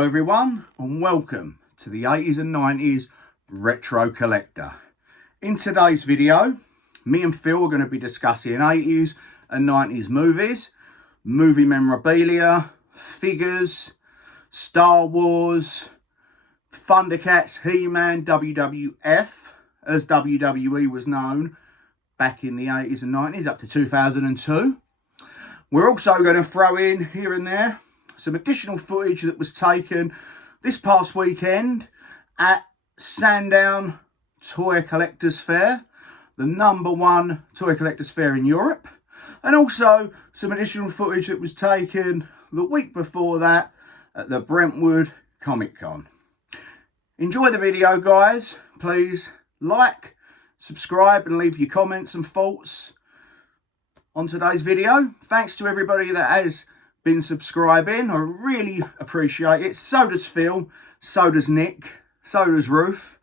Hello everyone and welcome to the 80s and 90s Retro Collector. In today's video, me and Phil are going to be discussing 80s and 90s movies, movie memorabilia, figures, Star Wars, Thundercats, He-Man, WWF, as WWE was known back in the 80s and 90s up to 2002. We're also going to throw in here and there some additional footage that was taken this past weekend at Sandown Toy Collectors Fair, the #1 toy collectors fair in Europe, and also some additional footage that was taken the week before that at the Brentwood Comic Con. Enjoy the video, guys. Please like, subscribe and leave your comments and thoughts on today's video. Thanks to everybody that has been subscribing. I really appreciate it. So does Phil, so does Nick, so does Ruth.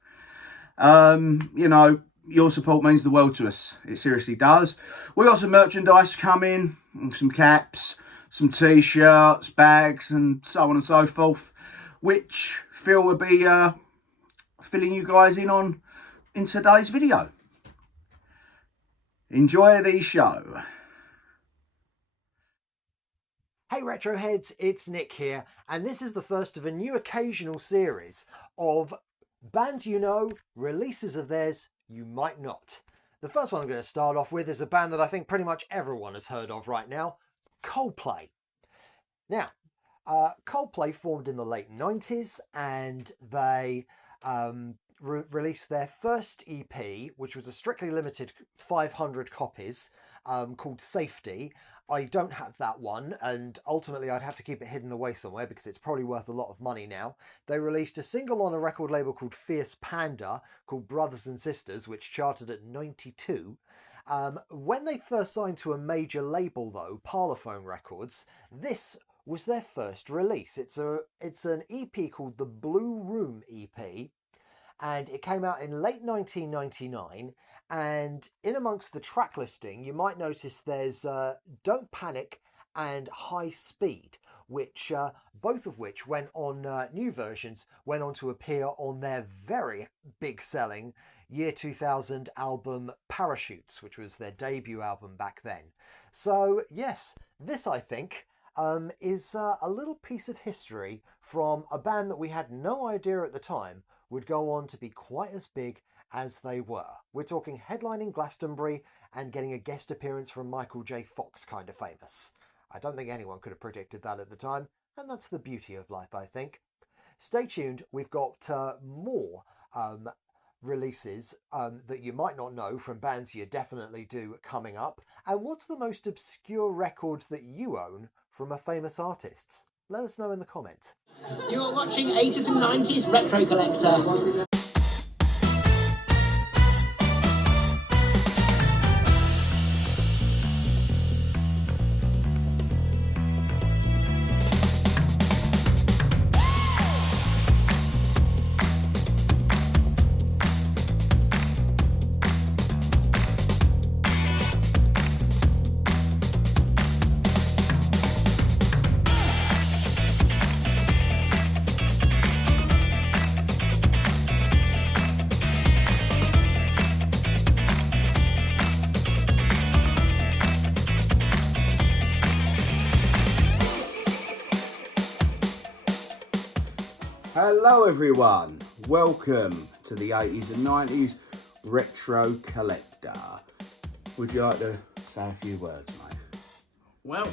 You know, your support means the world to us. It seriously does. We got some merchandise coming, some caps, some t-shirts, bags and so on and so forth, which Phil will be filling you guys in today's video. Enjoy the show. Hey Retroheads, it's Nick here, and this is the first of a new occasional series of bands you know, releases of theirs you might not. The first one I'm going to start off with is a band that I think pretty much everyone has heard of right now, Coldplay. Now, Coldplay formed in the late 90s, and they released their first EP, which was a strictly limited 500 copies, called Safety. I don't have that one, and ultimately I'd have to keep it hidden away somewhere because it's probably worth a lot of money now. They released a single on a record label called Fierce Panda, called Brothers and Sisters, which charted at 92. When they first signed to a major label though, Parlophone Records, this was their first release. It's an EP called the Blue Room EP, and it came out in late 1999. And in amongst the track listing, you might notice there's Don't Panic and High Speed, which both of which went on, new versions, went on to appear on their very big selling year 2000 album Parachutes, which was their debut album back then. So yes, this I think is a little piece of history from a band that we had no idea at the time would go on to be quite as big as they were. We're talking headlining Glastonbury and getting a guest appearance from Michael J. Fox kind of famous. I don't think anyone could have predicted that at the time, and that's the beauty of life, I think. Stay tuned, we've got more releases that you might not know from bands you definitely do coming up. And what's the most obscure record that you own from a famous artist? Let us know in the comment. You're watching 80s and 90s Retro Collector. Hello everyone, welcome to the 80s and 90s Retro Collector. Would you like to say a few words, mate? Well,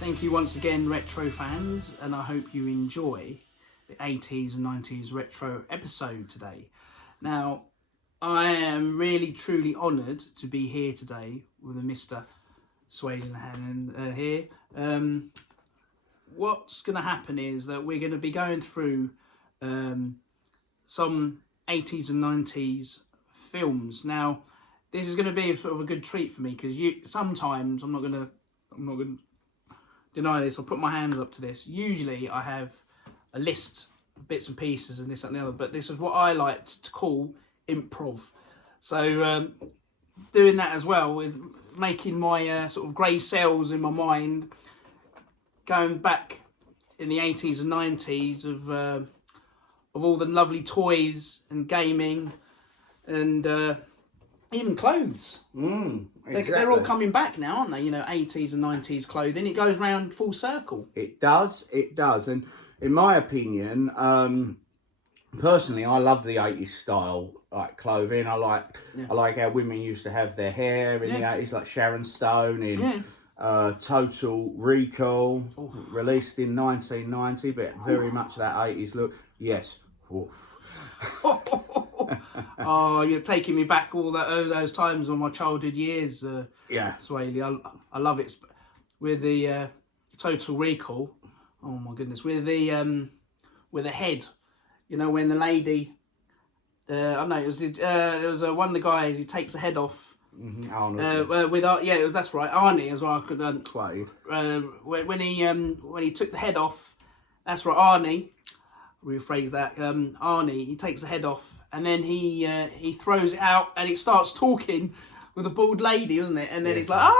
thank you once again, retro fans, and I hope you enjoy the 80s and 90s retro episode today. Now, I am really truly honoured to be here today with a Mr. Swadenhannon here. What's going to happen is that we're going to be going through some 80s and 90s films. Now, this is going to be sort of a good treat for me because sometimes I'm not going to deny this. I'll put my hands up to this. Usually, I have a list of bits and pieces and this and the other, but this is what I like to call improv. So, doing that as well is making my sort of grey cells in my mind going back in the 80s and 90s of all the lovely toys and gaming and even clothes. Exactly. They're all coming back now, aren't they? You know, 80s and 90s clothing. It goes round full circle. It does. And in my opinion, personally, I love the 80s style like clothing. I like how women used to have their hair in the 80s, like Sharon Stone in Total Recall, released in 1990, but very much that 80s look. Yes. Oh, you're taking me back all those times on my childhood years. Swaley. I love it with the Total Recall. Oh my goodness, with the head. You know, when the lady, I don't know, it was there was one of the guys who takes the head off. Arnold. That's right, Arnie as well. I could when he took the head off. That's right, Arnie. Rephrase that. Arnie, he takes the head off, and then he throws it out, and it starts talking with a bald lady, isn't it? And then it's like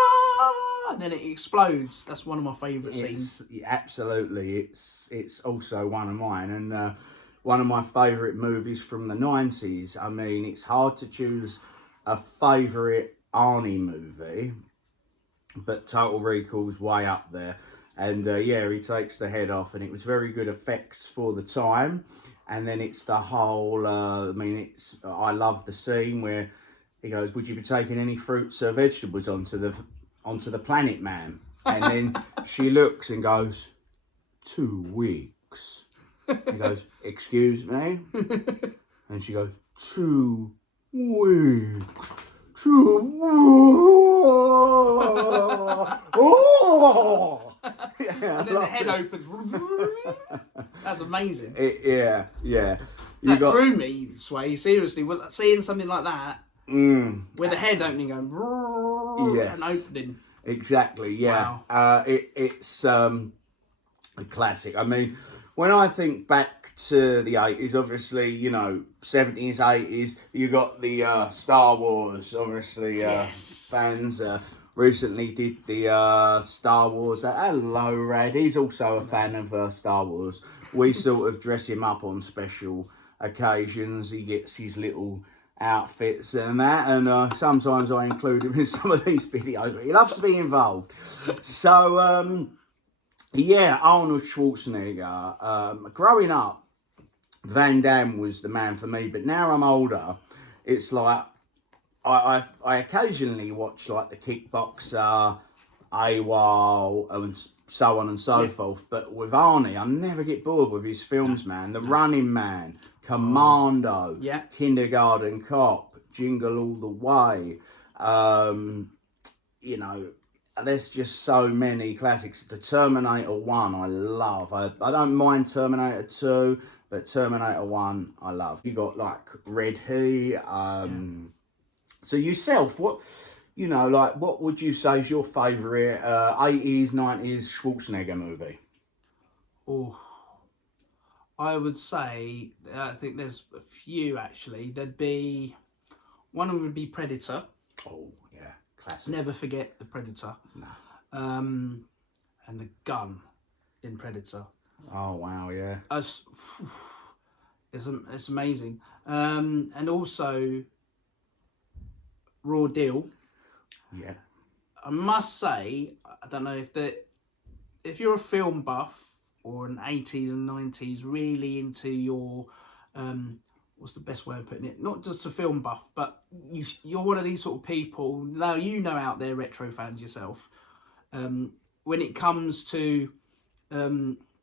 and then it explodes. That's one of my favourite scenes. Absolutely, it's also one of mine, and one of my favourite movies from the 90s. I mean, it's hard to choose a favourite Arnie movie, but Total Recall's way up there. And he takes the head off, and it was very good effects for the time. And then it's the whole, I love the scene where he goes, "Would you be taking any fruits or vegetables onto the planet, ma'am?" And then she looks and goes, 2 weeks. He goes, "Excuse me?" And she goes, 2 weeks. 2 weeks. And then the head opens. That's amazing. Yeah. That threw me, Sway. Seriously, seeing something like that with the head opening going and opening. Exactly. Yeah. Wow. It's a classic. I mean, when I think back to the 80s, obviously, you know, 70s, 80s, you got the Star Wars, obviously, fans recently did the Star Wars. Hello, Rad. He's also a fan of Star Wars. We sort of dress him up on special occasions. He gets his little outfits and that, and sometimes I include him in some of these videos, but he loves to be involved. So, Arnold Schwarzenegger. Growing up, Van Damme was the man for me, but now I'm older, it's like, I occasionally watch like the Kickboxer, AWOL, and so on and so forth. But with Arnie, I never get bored with his films, man. The Running Man, Commando, Kindergarten Cop, Jingle All the Way. You know, there's just so many classics. The Terminator 1, I love. I don't mind Terminator 2, but Terminator 1, I love. You got like Red Heat. So yourself, what would you say is your favourite 80s, 90s Schwarzenegger movie? Oh, I would say, I think there's a few actually. One of them would be Predator. Oh, yeah, classic. Never forget the Predator. No. And the gun in Predator. Oh, wow, yeah. It's amazing. And also Raw Deal. Yeah. I must say, I don't know if you're a film buff or an 80s and 90s really into your what's the best way of putting it? Not just a film buff, but you're one of these sort of people. Now you know out there, retro fans yourself. When it comes to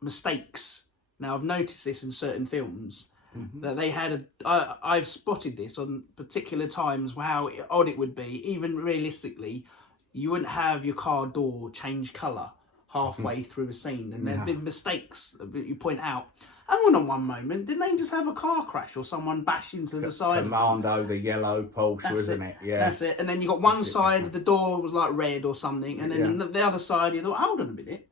mistakes, now I've noticed this in certain films. That they had I've spotted this on particular times how odd it would be. Even realistically, you wouldn't have your car door change colour halfway through a scene, and there've been mistakes that you point out. And on one moment, didn't they just have a car crash or someone bash into the side? Commando, the yellow Porsche, wasn't it? Yeah, that's it. And then you got one side, the door was like red or something, and then the other side, you thought, hold on a minute,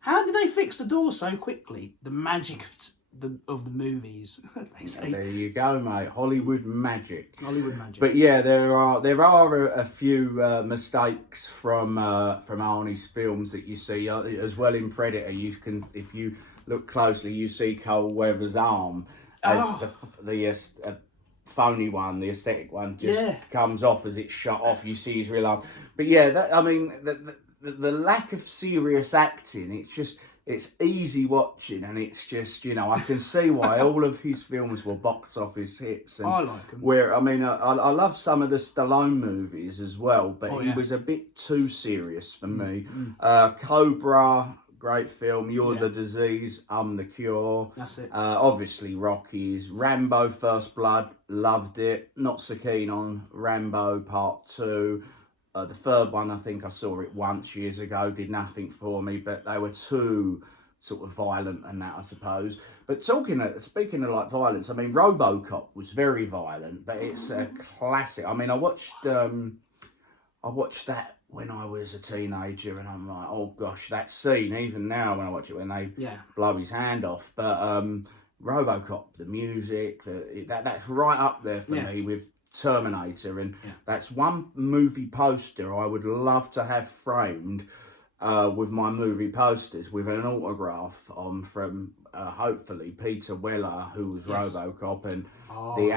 how did they fix the door so quickly? The magic of the movies. They say. There you go, mate. Hollywood magic. Hollywood magic. But yeah, there are a few mistakes from Arnie's films that you see as well in Predator. You can, if you look closely, you see Cole Weathers' arm as the phony one, the aesthetic one, just comes off as it's shut off. You see his real arm. But yeah, the lack of serious acting, it's easy watching, and it's just, you know, I can see why all of his films were box office hits. And I like them. I love some of the Stallone movies as well, but he was a bit too serious for me. Cobra, great film. You're the Disease, I'm the Cure. That's it. Obviously Rockies. Rambo First Blood, loved it. Not so keen on Rambo Part 2. The third one, I think I saw it once years ago, did nothing for me, but they were too sort of violent and that, I suppose. But speaking of like violence, I mean, RoboCop was very violent, but it's a classic. I mean, I watched that when I was a teenager, and I'm like, oh gosh, that scene, even now when I watch it, when they blow his hand off. But RoboCop, the music, that's right up there for me with Terminator, and that's one movie poster I would love to have framed with my movie posters, with an autograph on from hopefully Peter Weller, who was RoboCop, and the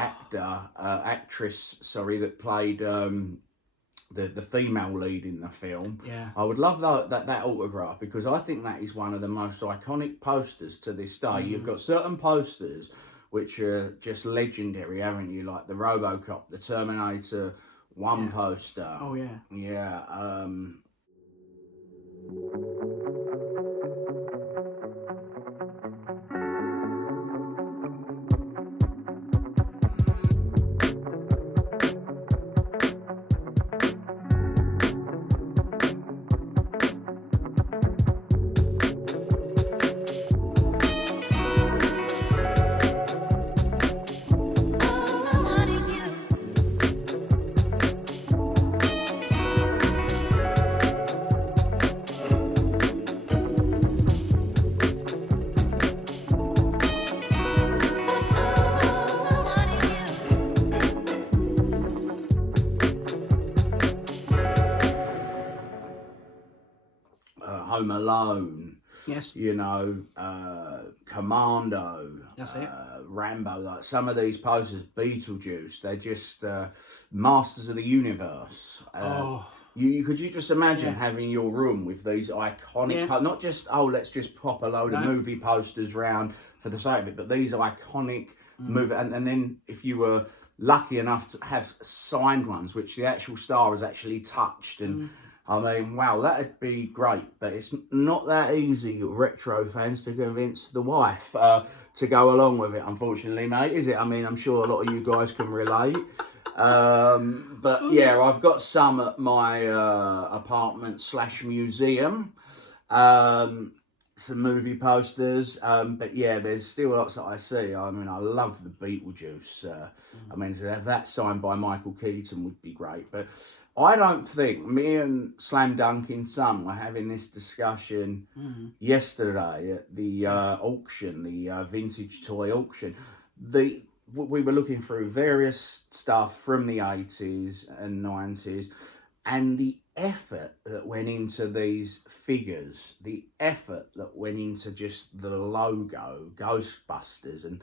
actress that played the female lead in the film. I would love that autograph, because I think that is one of the most iconic posters to this day. You've got certain posters which are just legendary, haven't you? Like the RoboCop, the Terminator 1 poster. Oh, yeah. Yeah. Home Alone. Yes. You know, Commando. That's it. Rambo. Like some of these posters, Beetlejuice. They're just masters of the universe. Could you just imagine having your room with these iconic, not just, let's just pop a load of movie posters round for the sake of it, but these iconic movie, and then if you were lucky enough to have signed ones, which the actual star has actually touched, and I mean, wow, that'd be great, but it's not that easy, retro fans, to convince the wife to go along with it, unfortunately, mate, is it? I mean, I'm sure a lot of you guys can relate. But yeah, I've got some at my apartment / museum. Some movie posters, but yeah, there's still lots that I see. I mean, I love the Beetlejuice. I mean, to have that signed by Michael Keaton would be great. But I don't think, me and Slam Dunkin' Son were having this discussion yesterday at the auction, the vintage toy auction. We were looking through various stuff from the 80s and 90s, and the effort that went into these figures, the effort that went into just the logo, Ghostbusters and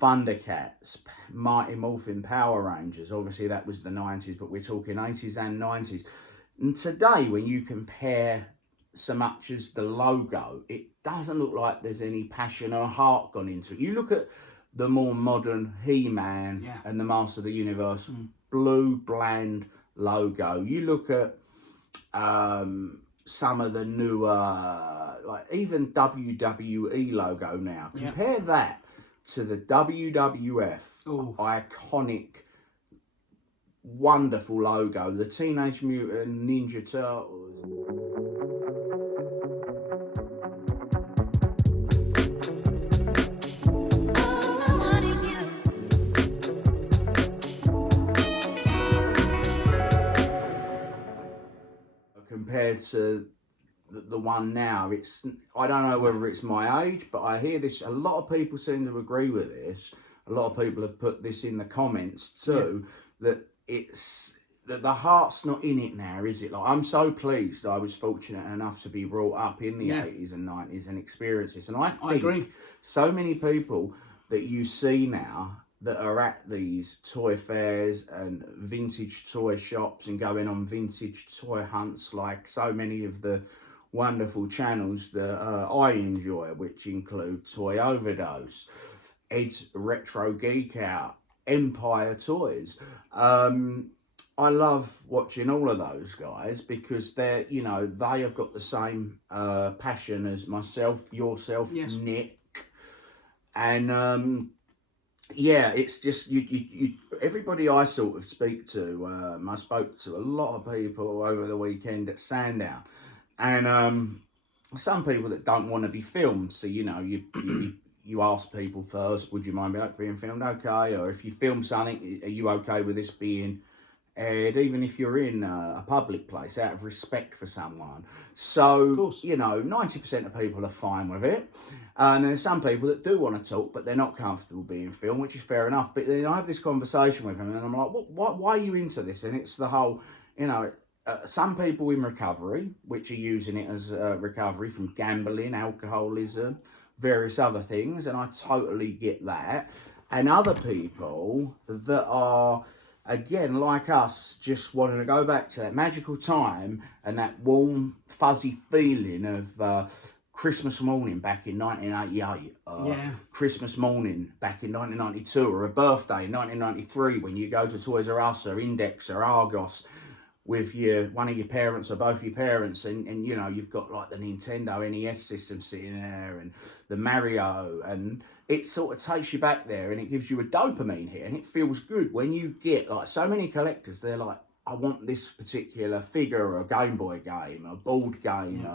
Thundercats, Mighty Morphin Power Rangers, obviously that was the 90s, but we're talking 80s and 90s. And today, when you compare so much as the logo, it doesn't look like there's any passion or heart gone into it. You look at the more modern He-Man and the Master of the Universe, blue, bland logo. You look at some of the newer, like even WWE logo now. Compare that to the WWF iconic, wonderful logo, the Teenage Mutant Ninja Turtles. Compared to the one now. I don't know whether it's my age, but I hear this. A lot of people seem to agree with this. A lot of people have put this in the comments too. That the heart's not in it now, is it? Like, I'm so pleased I was fortunate enough to be brought up in the 80s and 90s and experience this. And I agree. So many people that you see now that are at these toy fairs and vintage toy shops and going on vintage toy hunts, like so many of the wonderful channels that I enjoy, which include Toy Overdose, Ed's Retro Geek Out, Empire Toys. I love watching all of those guys because they have got the same passion as myself, yourself, Nick, and it's just you everybody I sort of speak to. I spoke to a lot of people over the weekend at Sandown, and some people that don't want to be filmed. So you ask people first, would you mind being filmed? Okay, or if you film something, are you okay with this being aired, even if you're in a public place, out of respect for someone? So 90% of people are fine with it, and there's some people that do want to talk but they're not comfortable being filmed, which is fair enough. But then I have this conversation with them and I'm like, why are you into this? And it's the whole, some people in recovery, which are using it as recovery from gambling, alcoholism, various other things, and I totally get that. And other people that are, again, like us, just wanting to go back to that magical time and that warm, fuzzy feeling of Christmas morning back in 1988, Christmas morning back in 1992, or a birthday in 1993 when you go to Toys R Us or Index or Argos with one of your parents or both your parents, and you've got like the Nintendo NES system sitting there and the Mario, and it sort of takes you back there and it gives you a dopamine hit, and it feels good when you get, like, so many collectors, they're like, I want this particular figure or a Game Boy game, a board game,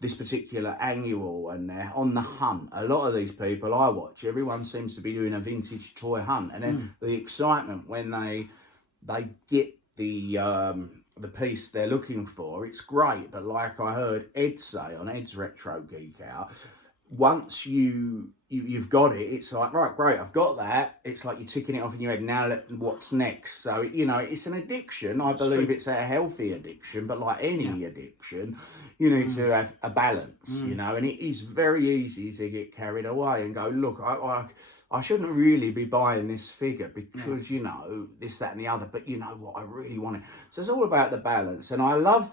this particular annual, and they're on the hunt. A lot of these people I watch, everyone seems to be doing a vintage toy hunt, and then the excitement when they get the piece they're looking for, it's great. But like I heard Ed say on Ed's Retro Geek Out, once you've got it, it's like, right, great, I've got that. It's like you're ticking it off in your head. Now what's next? So it's an addiction. I believe it's a healthy addiction, but like any addiction, you need to have a balance, and it is very easy to get carried away and go, look, I shouldn't really be buying this figure because, this, that and the other, but you know what, I really want it. So it's all about the balance. And I love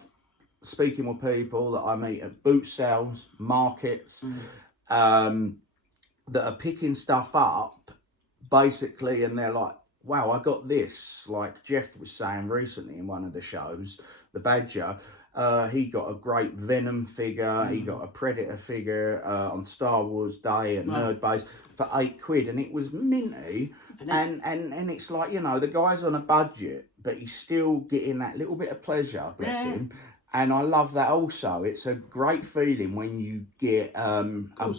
speaking with people that I meet at boot sales, markets, that are picking stuff up, basically, and they're like, wow, I got this. Like Jeff was saying recently in one of the shows, the Badger, he got a great Venom figure, he got a Predator figure on Star Wars Day at Nerd Base for £8, and it was minty, and it's like, the guy's on a budget, but he's still getting that little bit of pleasure, bless him. And I love that also. It's a great feeling when you get a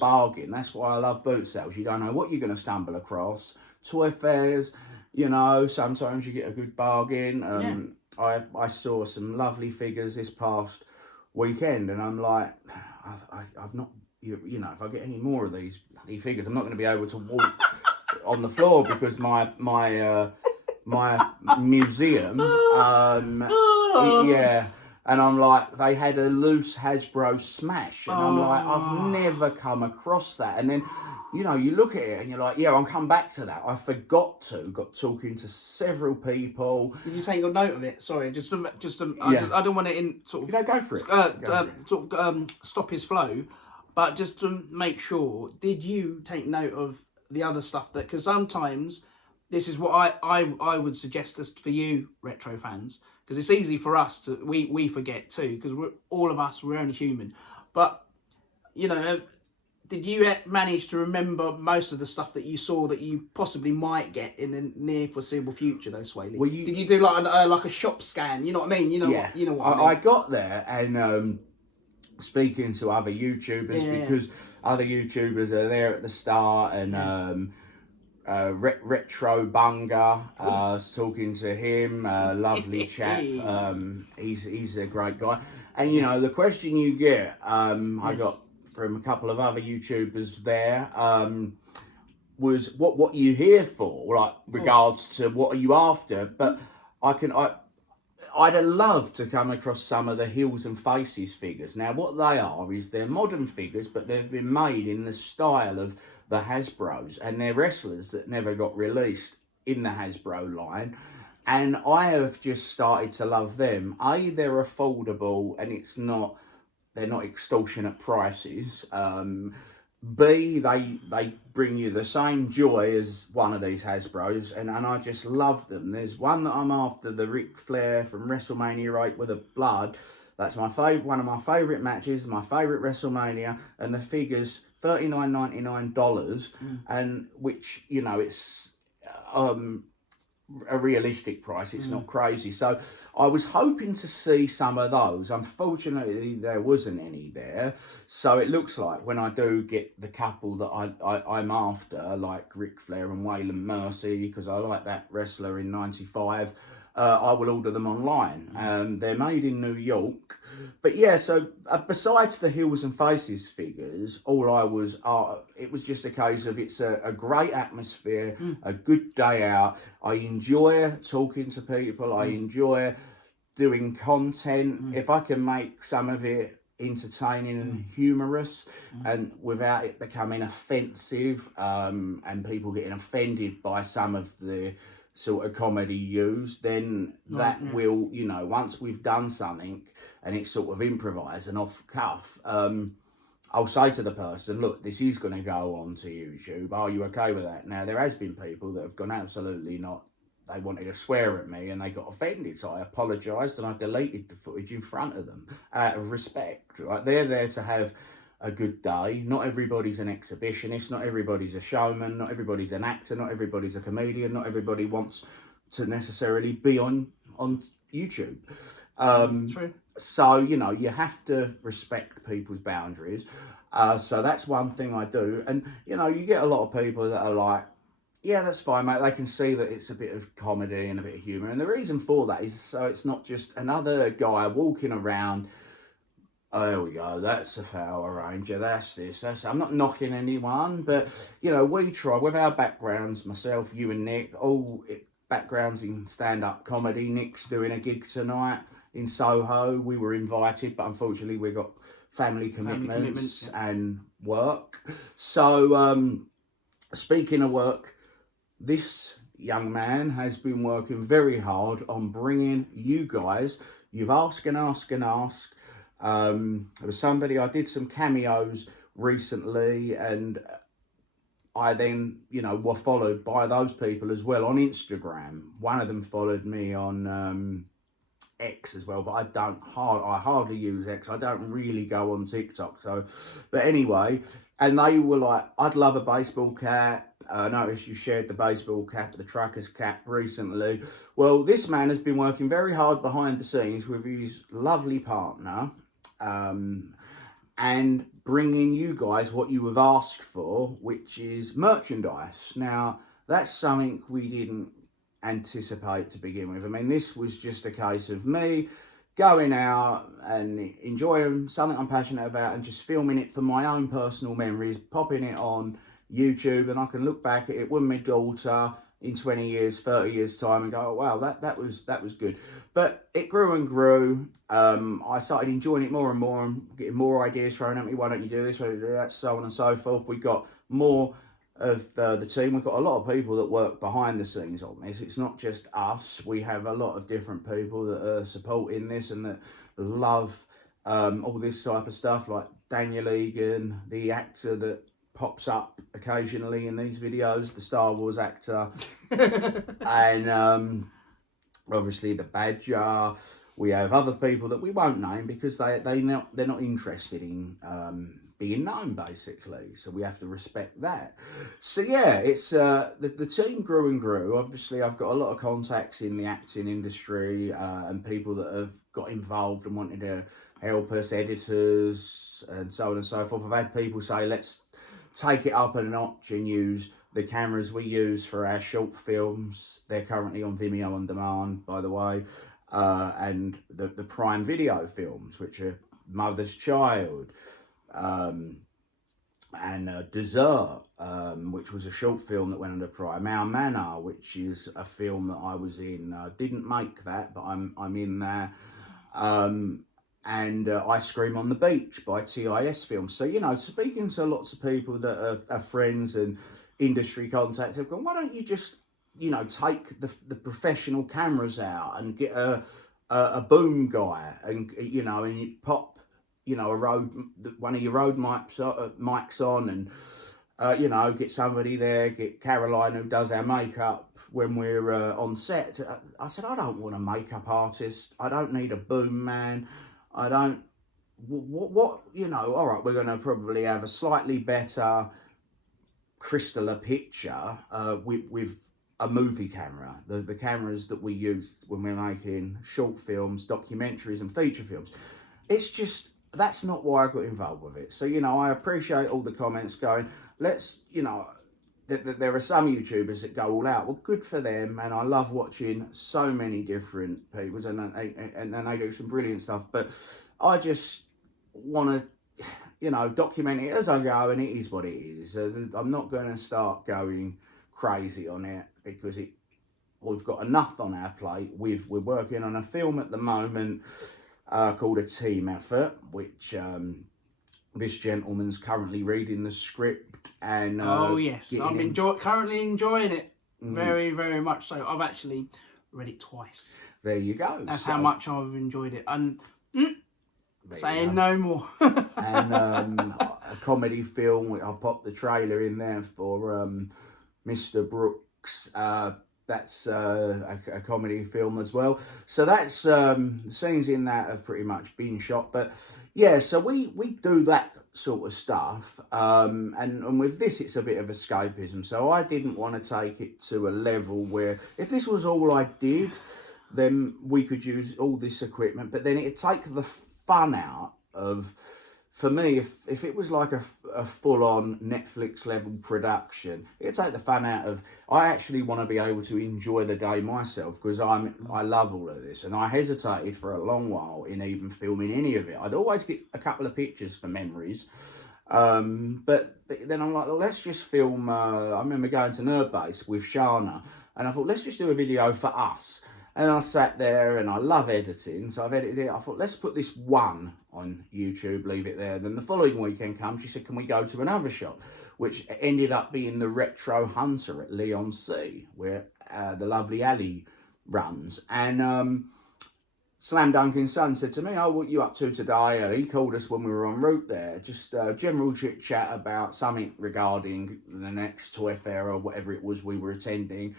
bargain. That's why I love boot sales. You don't know what you're going to stumble across. Toy fairs, sometimes you get a good bargain. I saw some lovely figures this past weekend, and I'm like, I've not, if I get any more of these bloody figures, I'm not going to be able to walk on the floor because my museum, and I'm like, they had a loose Hasbro Smash, and I'm like, I've never come across that. And then, you look at it and you're like, I'll come back to that. I got talking to several people. Did you take a note of it? Sorry, I don't want to go for it. Stop his flow, but just to make sure, did you take note of the other stuff because sometimes this is what I would suggest for you retro fans, because it's easy for us to we forget too, because we're only human, but did you manage to remember most of the stuff that you saw that you possibly might get in the near foreseeable future, though, Swaley? Did you do like a shop scan? You know what I mean? What I mean? I got there and speaking to other YouTubers because other YouTubers are there at the start, and Retro Bunga, was talking to him, lovely chap. He's a great guy, And, you know, the question you get, I Yes. got from a couple of other YouTubers there, was what are you here for? Like, regards to what are you after? But I'd have loved to come across some of the Heels and Faces figures. Now, what they are is they're modern figures, but they've been made in the style of the Hasbros, and they're wrestlers that never got released in the Hasbro line. And I have just started to love them. A, they're affordable, and they're not extortionate prices. B, they bring you the same joy as one of these Hasbros, and I just love them. There's one that I'm after, the Ric Flair from WrestleMania 8 with the blood. That's my one of my favourite matches, my favourite WrestleMania, and the figure's $39.99, and which, you know, it's a realistic price. It's not crazy. So I was hoping to see some of those. Unfortunately, there wasn't any there. So it looks like when I do get the couple that I'm after, like Ric Flair and Waylon Mercy, because I like that wrestler in '95, I will order them online. They're made in New York. But yeah, so besides the Heels and Faces figures, it was just a case of it's a great atmosphere, a good day out. I enjoy talking to people. I enjoy doing content. If I can make some of it entertaining and humorous, and without it becoming offensive, and people getting offended by some of the sort of comedy used, then that will, you know, once we've done something and it's sort of improvised and off cuff, I'll say to the person, look, this is going to go on to YouTube. Are you okay with that? Now, there has been people that have gone absolutely not. They wanted to swear at me and they got offended. So I apologised and I deleted the footage in front of them out of respect, right? They're there to have a good day. Not everybody's an exhibitionist. Not everybody's a showman. Not everybody's an actor. Not everybody's a comedian. Not everybody wants to necessarily be on YouTube. True. So, you know, you have to respect people's boundaries. So that's one thing I do. And, you know, you get a lot of people that are like, yeah, that's fine, mate. They can see that it's a bit of comedy and a bit of humour. And the reason for that is so it's not just another guy walking around. Oh, there we go. That's a Power Ranger. That's this. I'm not knocking anyone, but, you know, we try with our backgrounds, myself, you and Nick, all backgrounds in stand-up comedy. Nick's doing a gig tonight in Soho. We were invited, but unfortunately we got family commitments and work. So, speaking of work, this young man has been working very hard on bringing you guys. You've asked and asked and asked. There was somebody, I did some cameos recently, and I then, you know, were followed by those people as well on Instagram. One of them followed me on X as well, but I hardly use X. I don't really go on TikTok. So, but anyway, and they were like, I'd love a baseball cap. I noticed you shared the baseball cap, the trucker's cap recently. Well, this man has been working very hard behind the scenes with his lovely partner, and bringing you guys what you have asked for, which is merchandise. Now, that's something we didn't anticipate to begin with. I mean, this was just a case of me going out and enjoying something I'm passionate about and just filming it for my own personal memories, popping it on YouTube, and I can look back at it with my daughter in 20 years, 30 years time and go, oh, wow, that was good. But it grew and grew. I started enjoying it more and more and getting more ideas thrown at me. Why don't you do this? Why don't you do that? So on and so forth. We got more of the team. We've got a lot of people that work behind the scenes on this. It's not just us. We have a lot of different people that are supporting this and that love all this type of stuff, like Daniel Egan, the actor that pops up occasionally in these videos, the Star Wars actor, and obviously the Badger. We have other people that we won't name because they're not interested in being known, basically. So we have to respect that. So yeah, it's the team grew and grew. Obviously, I've got a lot of contacts in the acting industry and people that have got involved and wanted to help us, editors and so on and so forth. I've had people say, let's take it up a notch and use the cameras we use for our short films. They're currently on Vimeo on demand, by the way. and the Prime Video films, which are Mother's Child, and Dessert, which was a short film that went under Prime. Our Manor, which is a film that I was in. Didn't make that, but I'm in there. And Ice Cream on the Beach by TIS Films. So, you know, speaking to lots of people that are friends and industry contacts, have gone, why don't you just, you know, take the professional cameras out and get a boom guy and, you know, and you pop, you know, one of your road mics on, and you know, get somebody there, get Caroline who does our makeup when we're on set. I said, I don't want a makeup artist. I don't need a boom man. I don't. What you know? All right, we're going to probably have a slightly better, crystaller picture with a movie camera. The cameras that we use when we're making short films, documentaries, and feature films. It's just, that's not why I got involved with it. So, you know, I appreciate all the comments going, let's, you know, there are some YouTubers that go all out. Well, good for them. And I love watching so many different people, and then they do some brilliant stuff. But I just want to, you know, document it as I go, and it is what it is. I'm not going to start going crazy on it because we've got enough on our plate. We're working on a film at the moment called A Team Effort, which this gentleman's currently reading the script. And oh yes, I'm currently enjoying it very, very much so. I've actually read it twice. There you go. That's how much I've enjoyed it. And saying no more. And a comedy film. I popped the trailer in there for Mr. Brooks. That's a comedy film as well. So that's scenes in that have pretty much been shot. But yeah, so we do that sort of stuff. And with this, it's a bit of escapism. So I didn't want to take it to a level where if this was all I did, then we could use all this equipment. But then it'd take the fun out of, for me, if it was like a full-on Netflix level production, it'd take the fun out of, I actually want to be able to enjoy the day myself, because I love all of this, and I hesitated for a long while in even filming any of it. I'd always get a couple of pictures for memories, but then I'm like, well, let's just film. I remember going to Nerd Base with Shana, and I thought, let's just do a video for us. And I sat there, and I love editing, so I've edited it. I thought, let's put this one on YouTube, leave it there. Then the following weekend comes, she said, can we go to another shop? Which ended up being the Retro Hunter at Leon C, where the lovely Ali runs. And Slam Dunkin's son said to me, oh, what are you up to today? And he called us when we were en route there. Just general chit-chat about something regarding the next Toy Fair or whatever it was we were attending.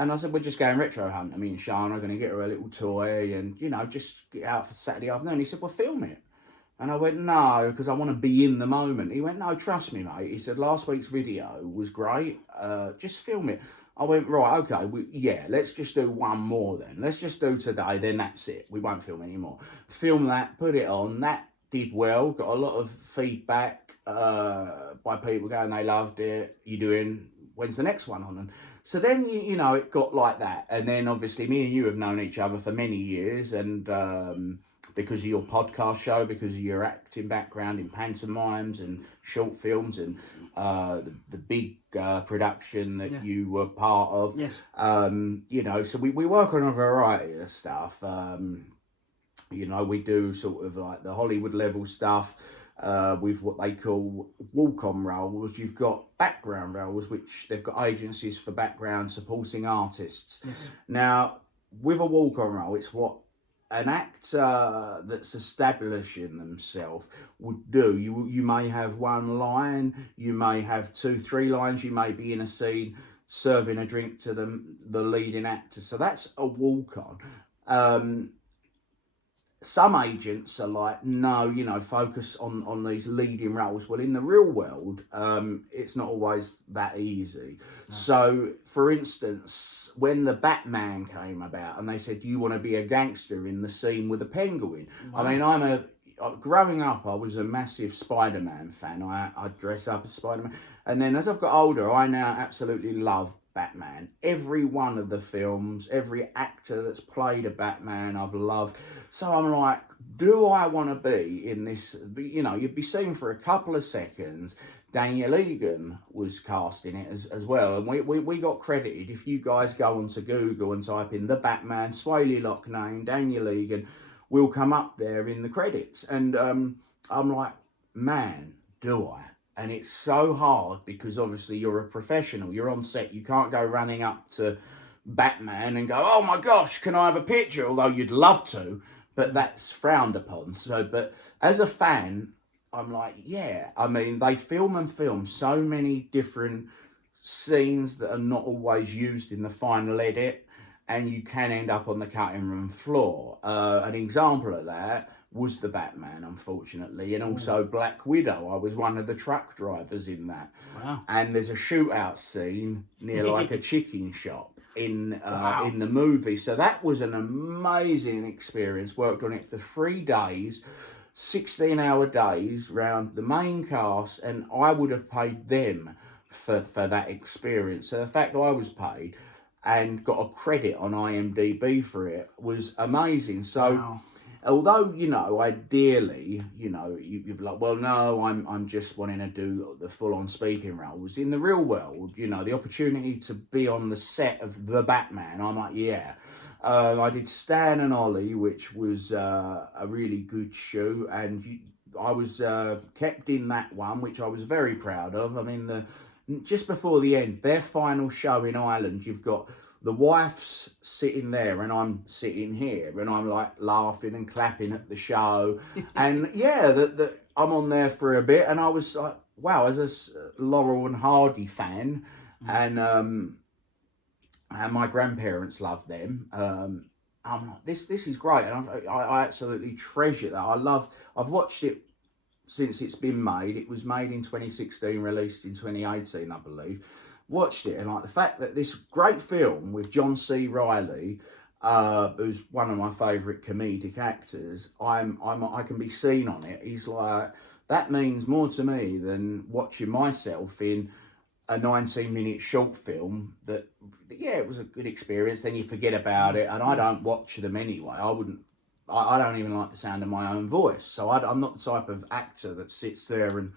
And I said, we're just going retro hunting. Me and Sean are going to get her a little toy and, you know, just get out for Saturday afternoon. He said, well, film it. And I went, no, because I want to be in the moment. He went, no, trust me, mate. He said, last week's video was great. Just film it. I went, right, okay, yeah, let's just do one more then. Let's just do today, then that's it. We won't film anymore. Film that, put it on. That did well. Got a lot of feedback by people going, they loved it. When's the next one on? And so then, you know, it got like that. And then obviously me and you have known each other for many years. And because of your podcast show, because of your acting background in pantomimes and short films and the big production that you were part of. Yes. You know, so we work on a variety of stuff. You know, we do sort of like the Hollywood level stuff. With what they call walk-on roles. You've got background roles, which they've got agencies for background supporting artists. Yes. Now, with a walk-on role, it's what an actor that's establishing themselves would do. You may have one line, you may have 2-3 lines, you may be in a scene serving a drink to the leading actor. So that's a walk-on. Some agents are like, no, you know, focus on these leading roles. Well, in the real world, it's not always that easy. No. So, for instance, when the Batman came about and they said, you want to be a gangster in the scene with a penguin. Wow. I mean, growing up, I was a massive Spider-Man fan. I dress up as Spider-Man. And then as I've got older, I now absolutely love Batman. Every one of the films, every actor that's played a Batman, I've loved. So I'm like, do I want to be in this? You know, you'd be seen for a couple of seconds. Daniel Egan was cast in it as well, and we got credited. If you guys go onto Google and type in the Batman, Swaley Lock name, Daniel Egan, will come up there in the credits. And I'm like, man, do I? And it's so hard because obviously you're a professional, you're on set, you can't go running up to Batman and go, oh my gosh, can I have a picture? Although you'd love to, but that's frowned upon. So, but as a fan, I'm like, yeah, I mean, they film so many different scenes that are not always used in the final edit, and you can end up on the cutting room floor. An example of that was the Batman, unfortunately, and also Black Widow. I was one of the truck drivers in that. Wow. And there's a shootout scene near like a chicken shop in the movie. So that was an amazing experience. Worked on it for 3 days. 16-hour days round the main cast, and I would have paid them for that experience. So the fact that I was paid and got a credit on IMDb for it was amazing. So although, you know, ideally, you know, you'd be like, well, no, I'm just wanting to do the full-on speaking roles. In the real world, you know, the opportunity to be on the set of The Batman, I'm like, yeah. I did Stan and Ollie, which was a really good shoot, and I was kept in that one, which I was very proud of. I mean, just before the end, their final show in Ireland, you've got the wife's sitting there and I'm sitting here, and I'm like laughing and clapping at the show. And yeah, I'm on there for a bit, and I was like, wow, as a Laurel and Hardy fan, and my grandparents love them. I'm like, this is great, and I absolutely treasure that. I've watched it since it's been made. It was made in 2016, released in 2018, I believe. Watched it, and like the fact that this great film with John C. Reilly, who's one of my favourite comedic actors, I can be seen on it. He's like, that means more to me than watching myself in a 19-minute short film that, yeah, it was a good experience, then you forget about it, and I don't watch them anyway. I don't even like the sound of my own voice, so I'm not the type of actor that sits there and,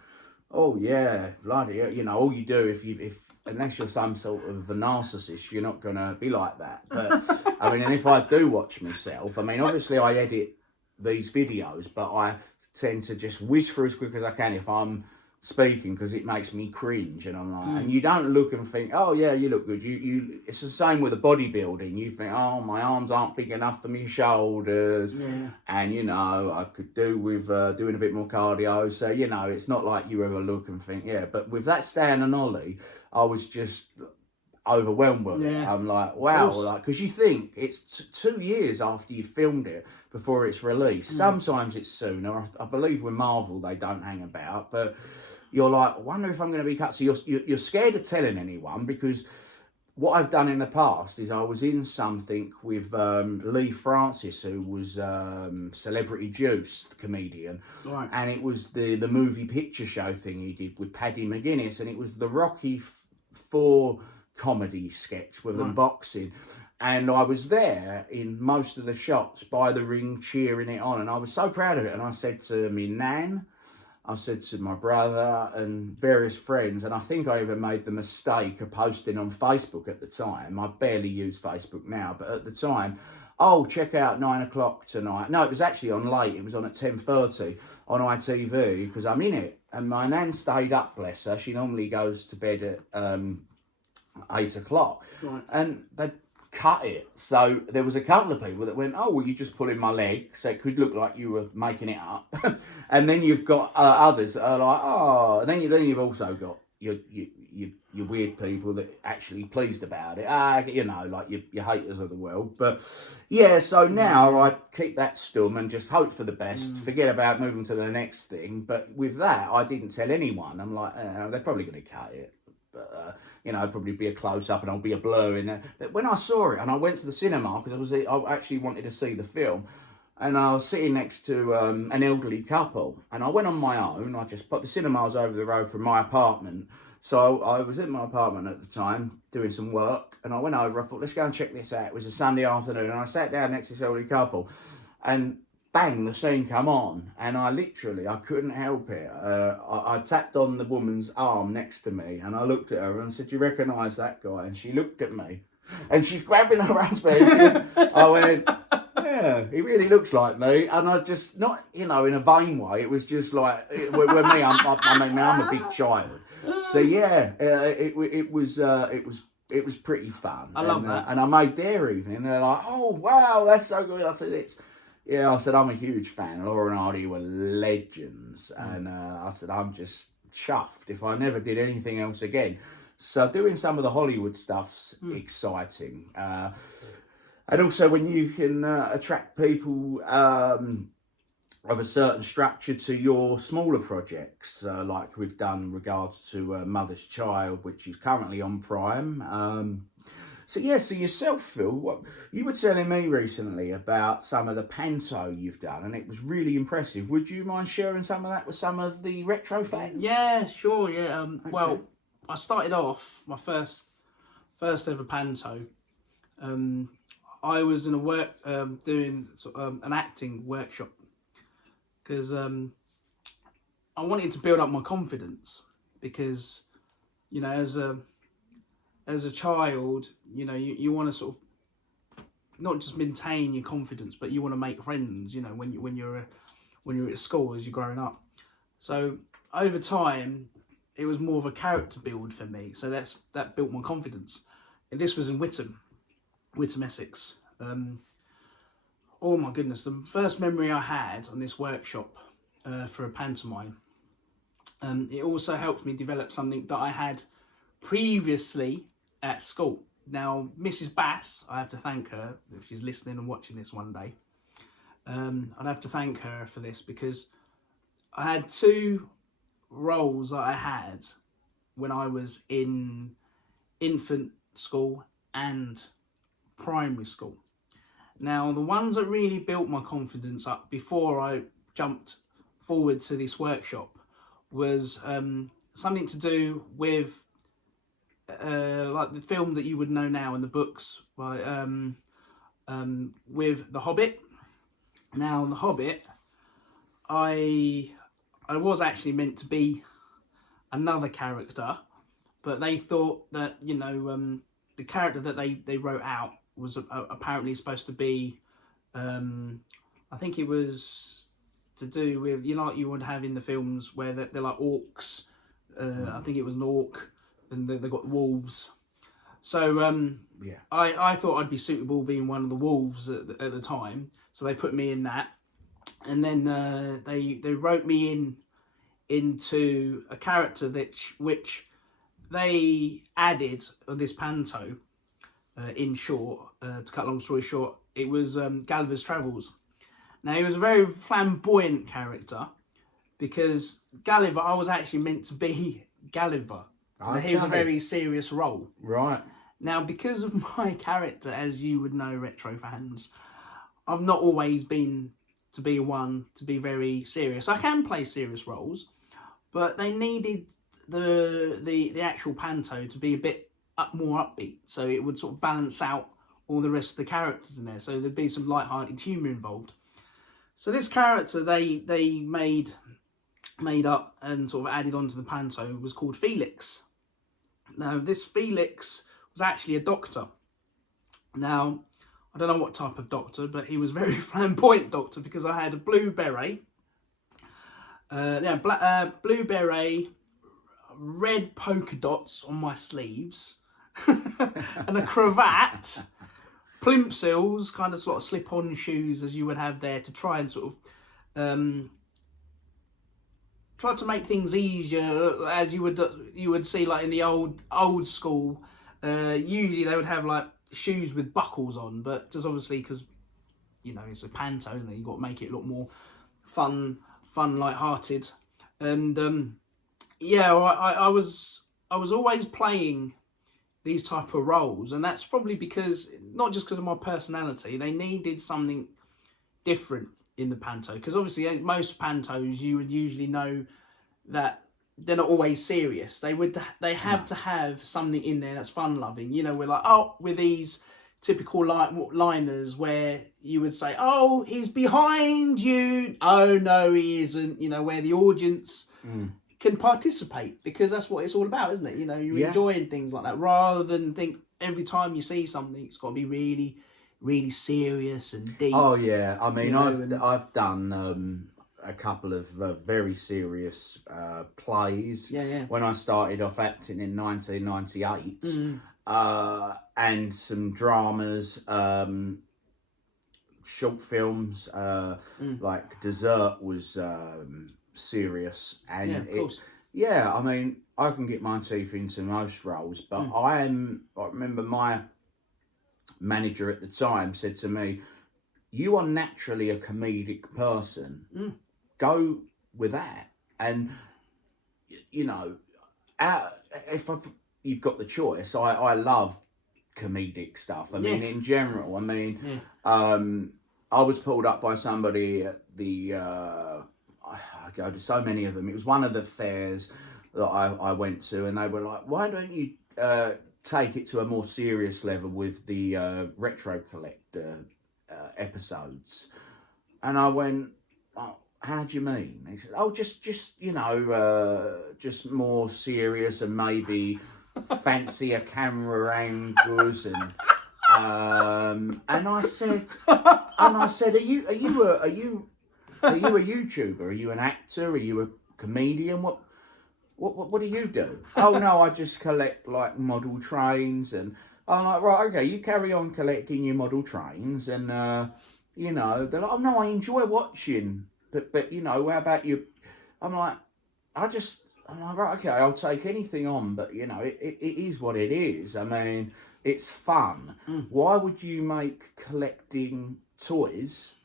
oh yeah, bloody, you know, all you do if unless you're some sort of a narcissist, you're not gonna be like that. But I mean, and if I do watch myself, I mean, obviously I edit these videos, but I tend to just whiz through as quick as I can if I'm speaking, because it makes me cringe, and I'm like, and you don't look and think, oh yeah, you look good. You it's the same with the bodybuilding. You think, oh, my arms aren't big enough for my shoulders, and you know, I could do with doing a bit more cardio. So you know, it's not like you ever look and think, yeah. But with that Stan and Ollie, I was just overwhelmed with it. I'm like, wow, like, because you think it's 2 years after you filmed it before it's released. Sometimes it's sooner. I believe with Marvel they don't hang about, but you're like, I wonder if I'm going to be cut. So you're scared of telling anyone, because what I've done in the past is I was in something with Lee Francis, who was Celebrity Juice, the comedian, and it was the movie picture show thing he did with Paddy McGuinness, and it was the Rocky 4 comedy sketch with them boxing, and I was there in most of the shots by the ring cheering it on, and I was so proud of it. And I said to me nan, I said to my brother and various friends, and I think I even made the mistake of posting on Facebook at the time. I barely use Facebook now, but at the time, oh, check out 9 o'clock tonight. No, it was actually on late. It was on at 10:30 on ITV, because I'm in it. And my nan stayed up, bless her. She normally goes to bed at 8 o'clock. And they cut it. So there was a couple of people that went, oh, well, you just pulling my leg, so it could look like you were making it up. And then you've got others that are like, oh, and then you've also got your weird people that actually pleased about it. You know, like your haters of the world. But yeah, so now I keep that stum and just hope for the best, forget about moving to the next thing. But with that, I didn't tell anyone. I'm like, they're probably going to cut it. But, you know, it'll probably be a close-up and I'll be a blur in there. But when I saw it, and I went to the cinema, because I actually wanted to see the film, and I was sitting next to an elderly couple, and I went on my own. I just put the cinemas over the road from my apartment, So I was in my apartment at the time doing some work, and I went over. I thought, let's go and check this out. It was a Sunday afternoon, and I sat down next to this elderly couple, and bang, the scene come on, and I couldn't help it. I tapped on the woman's arm next to me, and I looked at her and said, "Do you recognise that guy?" And she looked at me, and she's grabbing her husband. I went, "Yeah, he really looks like me." And I just, not, in a vain way, it was just like, with me, I'm a big child. So yeah, it was pretty fun. I love that. And I made their evening. They're like, "Oh wow, that's so good." I said, I said, I'm a huge fan. Laura and Hardy were legends. And I said, I'm just chuffed if I never did anything else again. So doing some of the Hollywood stuff's exciting. And also when you can attract people of a certain structure to your smaller projects, like we've done regards to Mother's Child, which is currently on Prime. So yourself, Phil, what you were telling me recently about some of the panto you've done, and it was really impressive. Would you mind sharing some of that with some of the retro fans? Yeah, sure. Yeah. Well, I started off my first ever panto. I was in doing an acting workshop because I wanted to build up my confidence, because as a child, you want to sort of not just maintain your confidence, but you want to make friends, when you're at school as you're growing up. So over time, it was more of a character build for me. So that built my confidence. And this was in Witham, Essex. Oh my goodness, the first memory I had on this workshop for a pantomime. It also helped me develop something that I had previously at school. Now, Mrs. Bass, I have to thank her if she's listening and watching this one day. I'd have to thank her for this, because I had two roles that I had when I was in infant school and primary school. Now, the ones that really built my confidence up before I jumped forward to this workshop was something to do with like the film that you would know now in the books, right? With The Hobbit. Now, The Hobbit, I was actually meant to be another character, but they thought that the character that they wrote out was apparently supposed to be, I think it was to do with like you would have in the films where they're like orcs. I think it was an orc. And they got wolves. So I thought I'd be suitable being one of the wolves at the time. So they put me in that. And then they wrote me into a character which they added on this panto. In short, to cut a long story short, it was Gulliver's Travels. Now, he was a very flamboyant character, because Gulliver, I was actually meant to be Gulliver. Okay. He was a very serious role. Right. Now, because of my character, as you would know, retro fans, I've not always been to be very serious. I can play serious roles, but they needed the actual panto to be a bit more upbeat, so it would sort of balance out all the rest of the characters in there. So there'd be some light-hearted humour involved. So this character they made up and sort of added onto the panto was called Felix. Now, this Felix was actually a doctor. Now, I don't know what type of doctor, but he was a very flamboyant doctor, because I had a blue beret, blue beret, red polka dots on my sleeves, and a cravat, plimsolls, kind of sort of slip-on shoes as you would have there, to try and sort of try to make things easier, as you would see like in the old school. Usually they would have like shoes with buckles on, but just obviously because it's a panto, and you've got to make it look more fun, light-hearted. And I was always playing these type of roles, and that's probably not just because of my personality. They needed something different in the panto, because obviously most pantos you would usually know that they're not always serious. They have to have something in there that's fun loving. You know, we're like, oh, with these typical liners where you would say, oh, he's behind you. Oh no, he isn't. You know, where the audience can participate, because that's what it's all about, isn't it? You know, you're enjoying things like that, rather than think every time you see something it's got to be really, really serious and deep. Oh yeah, I mean, you know, I've done a couple of very serious plays. When I started off acting in 1998, and some dramas, short films, like Dessert was serious, and of course. I mean, I can get my teeth into most roles, but I remember my manager at the time said to me, "You are naturally a comedic person. Go with that." And you know, you've got the choice, I love comedic stuff. I mean, in general. I mean, I was pulled up by somebody at the. I go to so many of them. It was one of the fairs that I went to, and they were like, "Why don't you take it to a more serious level with the Retro Collector episodes?" And I went, "Oh, how do you mean?" He said, "Oh, just you know, just more serious, and maybe fancier camera angles." And I said, "Are you a YouTuber? Are you an actor? Are you a comedian? What do you do?" "Oh no, I just collect like model trains." And I'm like, "Right, okay, you carry on collecting your model trains." And you know, they're like, "Oh no, I enjoy watching, but you know, how about you?" I'm like, I'm like, "Right, okay, I'll take anything on, but you know, it is what it is. I mean, it's fun. Why would you make collecting toys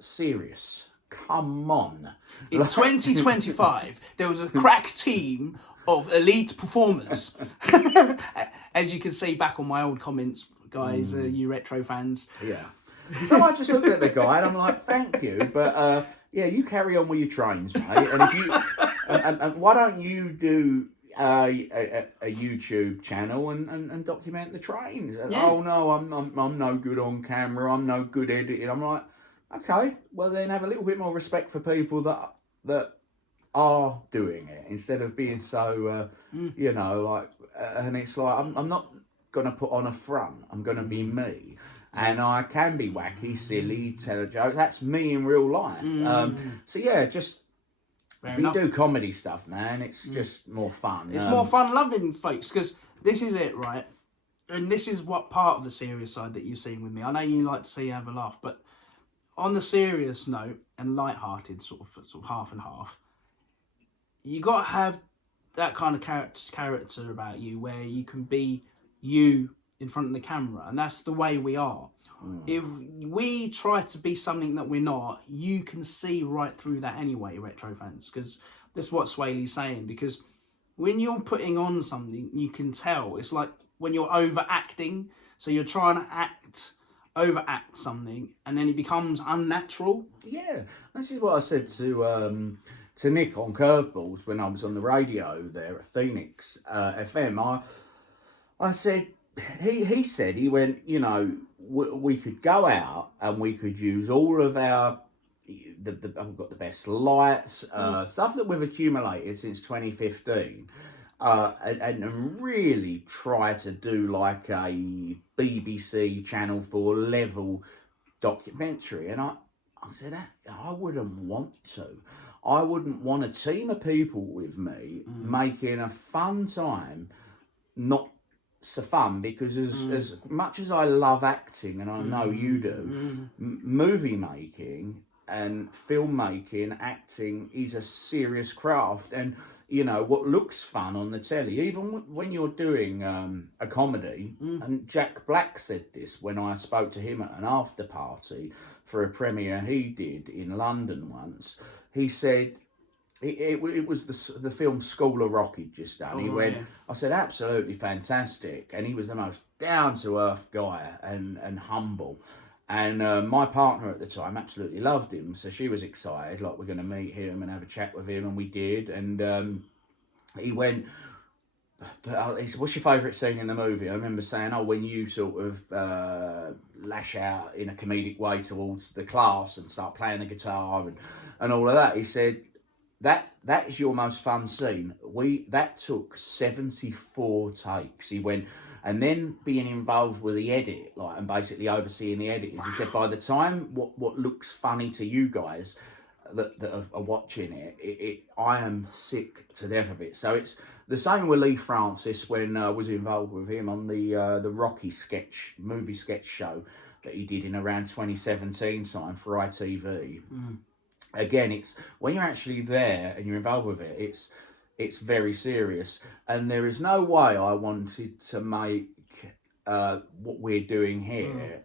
serious? Come on." In 2025, there was a crack team of elite performers. As you can see back on my old comments, guys, you retro fans. Yeah. So I just looked at the guy and I'm like, "Thank you, but yeah, you carry on with your trains, mate. And if you and why don't you do a YouTube channel and document the trains?" And, "Oh no, I'm no good on camera. I'm no good editing." I'm like, "Okay, well then have a little bit more respect for people that are doing it, instead of being so you know, like." And it's like, I'm not gonna put on a front. I'm gonna be me. And I can be wacky, silly, tell a joke. That's me in real life. So yeah, just if you do comedy stuff, man, it's just more fun. It's more fun loving, folks, because this is it, right? And this is what part of the serious side that you've seen with me. I know you like to see you have a laugh, but on the serious note and light-hearted, sort of half and half, you got to have that kind of character about you where you can be you in front of the camera, and that's the way we are. If we try to be something that we're not, you can see right through that anyway, retro fans, because that's what Swaley's saying. Because when you're putting on something, you can tell. It's like when you're overacting, so you're trying to overact something, and then it becomes unnatural. Yeah, this is what I said to Nick on Curveballs when I was on the radio there at Phoenix FM. I said, he said, he went, you know, we could go out and we could use all of our, I've got the best lights, stuff that we've accumulated since 2015, and really try to do like a BBC Channel 4 level documentary. And I said, I wouldn't want to. I wouldn't want a team of people with me making a fun time, not so fun, because as much as I love acting, and I know you do, movie making and filmmaking, acting is a serious craft. And you know what looks fun on the telly, even when you're doing a comedy. And Jack Black said this when I spoke to him at an after party for a premiere he did in London once. He said, it was the film School of Rock he'd just done. He went, I said, absolutely fantastic. And he was the most down-to-earth guy and humble. And my partner at the time absolutely loved him. So she was excited, like we're going to meet him and have a chat with him. And we did. And he went, but he said, what's your favourite scene in the movie? I remember saying, oh, when you sort of lash out in a comedic way towards the class and start playing the guitar and all of that. He said, that is your most fun scene. That took 74 takes. He went, and then being involved with the edit, like, and basically overseeing the edit. He said, by the time what looks funny to you guys that are watching it, I am sick to death of it. So it's the same with Lee Francis when I was involved with him on the Rocky movie sketch show that he did in around 2017 time for ITV. Again, it's when you're actually there and you're involved with it, it's very serious, and there is no way I wanted to make what we're doing here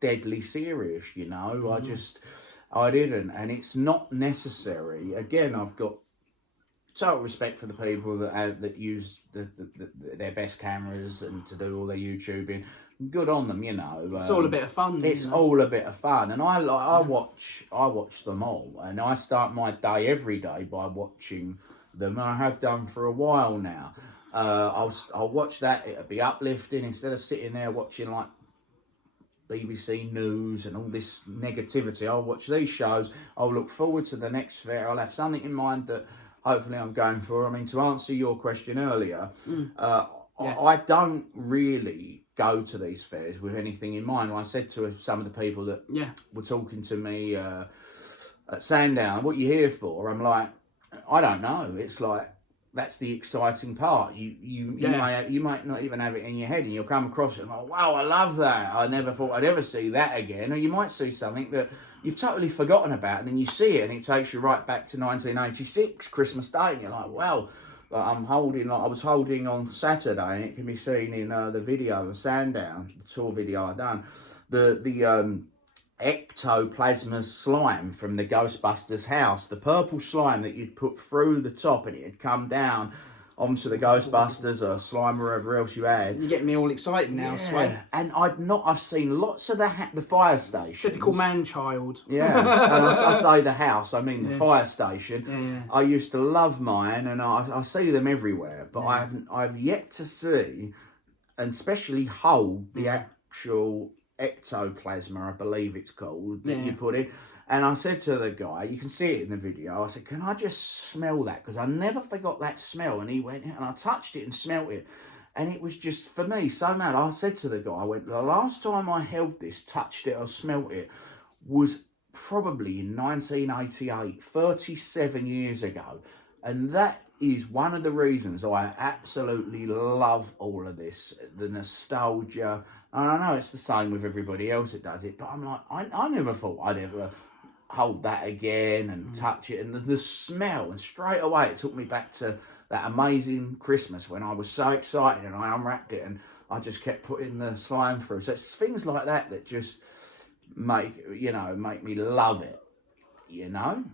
deadly serious, you know. I didn't, and it's not necessary. Again, I've got total respect for the people that use their best cameras and to do all their YouTubing. Good on them, you know. It's all a bit of fun. It's all a bit of fun, and I watch them all, and I start my day every day by watching them. And I have done for a while now. I'll watch that. It'll be uplifting instead of sitting there watching like BBC News and all this negativity. I'll watch these shows. I'll look forward to the next fair. I'll have something in mind that hopefully I'm going for. I mean, to answer your question earlier, I don't really go to these fairs with anything in mind. I said to some of the people that were talking to me at Sandown, what are you here for? I'm like, I don't know. It's like, that's the exciting part. You might not even have it in your head, and you'll come across it and go, wow, I love that. I never thought I'd ever see that again. Or you might see something that you've totally forgotten about, and then you see it and it takes you right back to 1986, Christmas Day, and you're like, wow. I was holding on Saturday, and it can be seen in the video of Sandown, the tour video I done, the ectoplasma slime from the Ghostbusters house, the purple slime that you'd put through the top and it had come down onto the Ghostbusters or slime or wherever else you had. You're getting me all excited now, Sway. And I've seen lots of the fire station. Typical man-child. Yeah, and I say the house, I mean the fire station. I used to love mine, and I see them everywhere, but I've yet to see, and especially hold the actual ectoplasma, I believe it's called, that you put in. And I said to the guy, you can see it in the video, I said, can I just smell that? Because I never forgot that smell. And he went, and I touched it and smelt it. And it was just, for me, so mad. I said to the guy, I went, the last time I held this, touched it or smelt it, was probably in 1988, 37 years ago. And that is one of the reasons I absolutely love all of this, the nostalgia. And I know it's the same with everybody else that does it, but I'm like, I never thought I'd ever hold that again and touch it. And the smell, and straight away it took me back to that amazing Christmas when I was so excited and I unwrapped it and I just kept putting the slime through. So it's things like that that just make me love it, you know?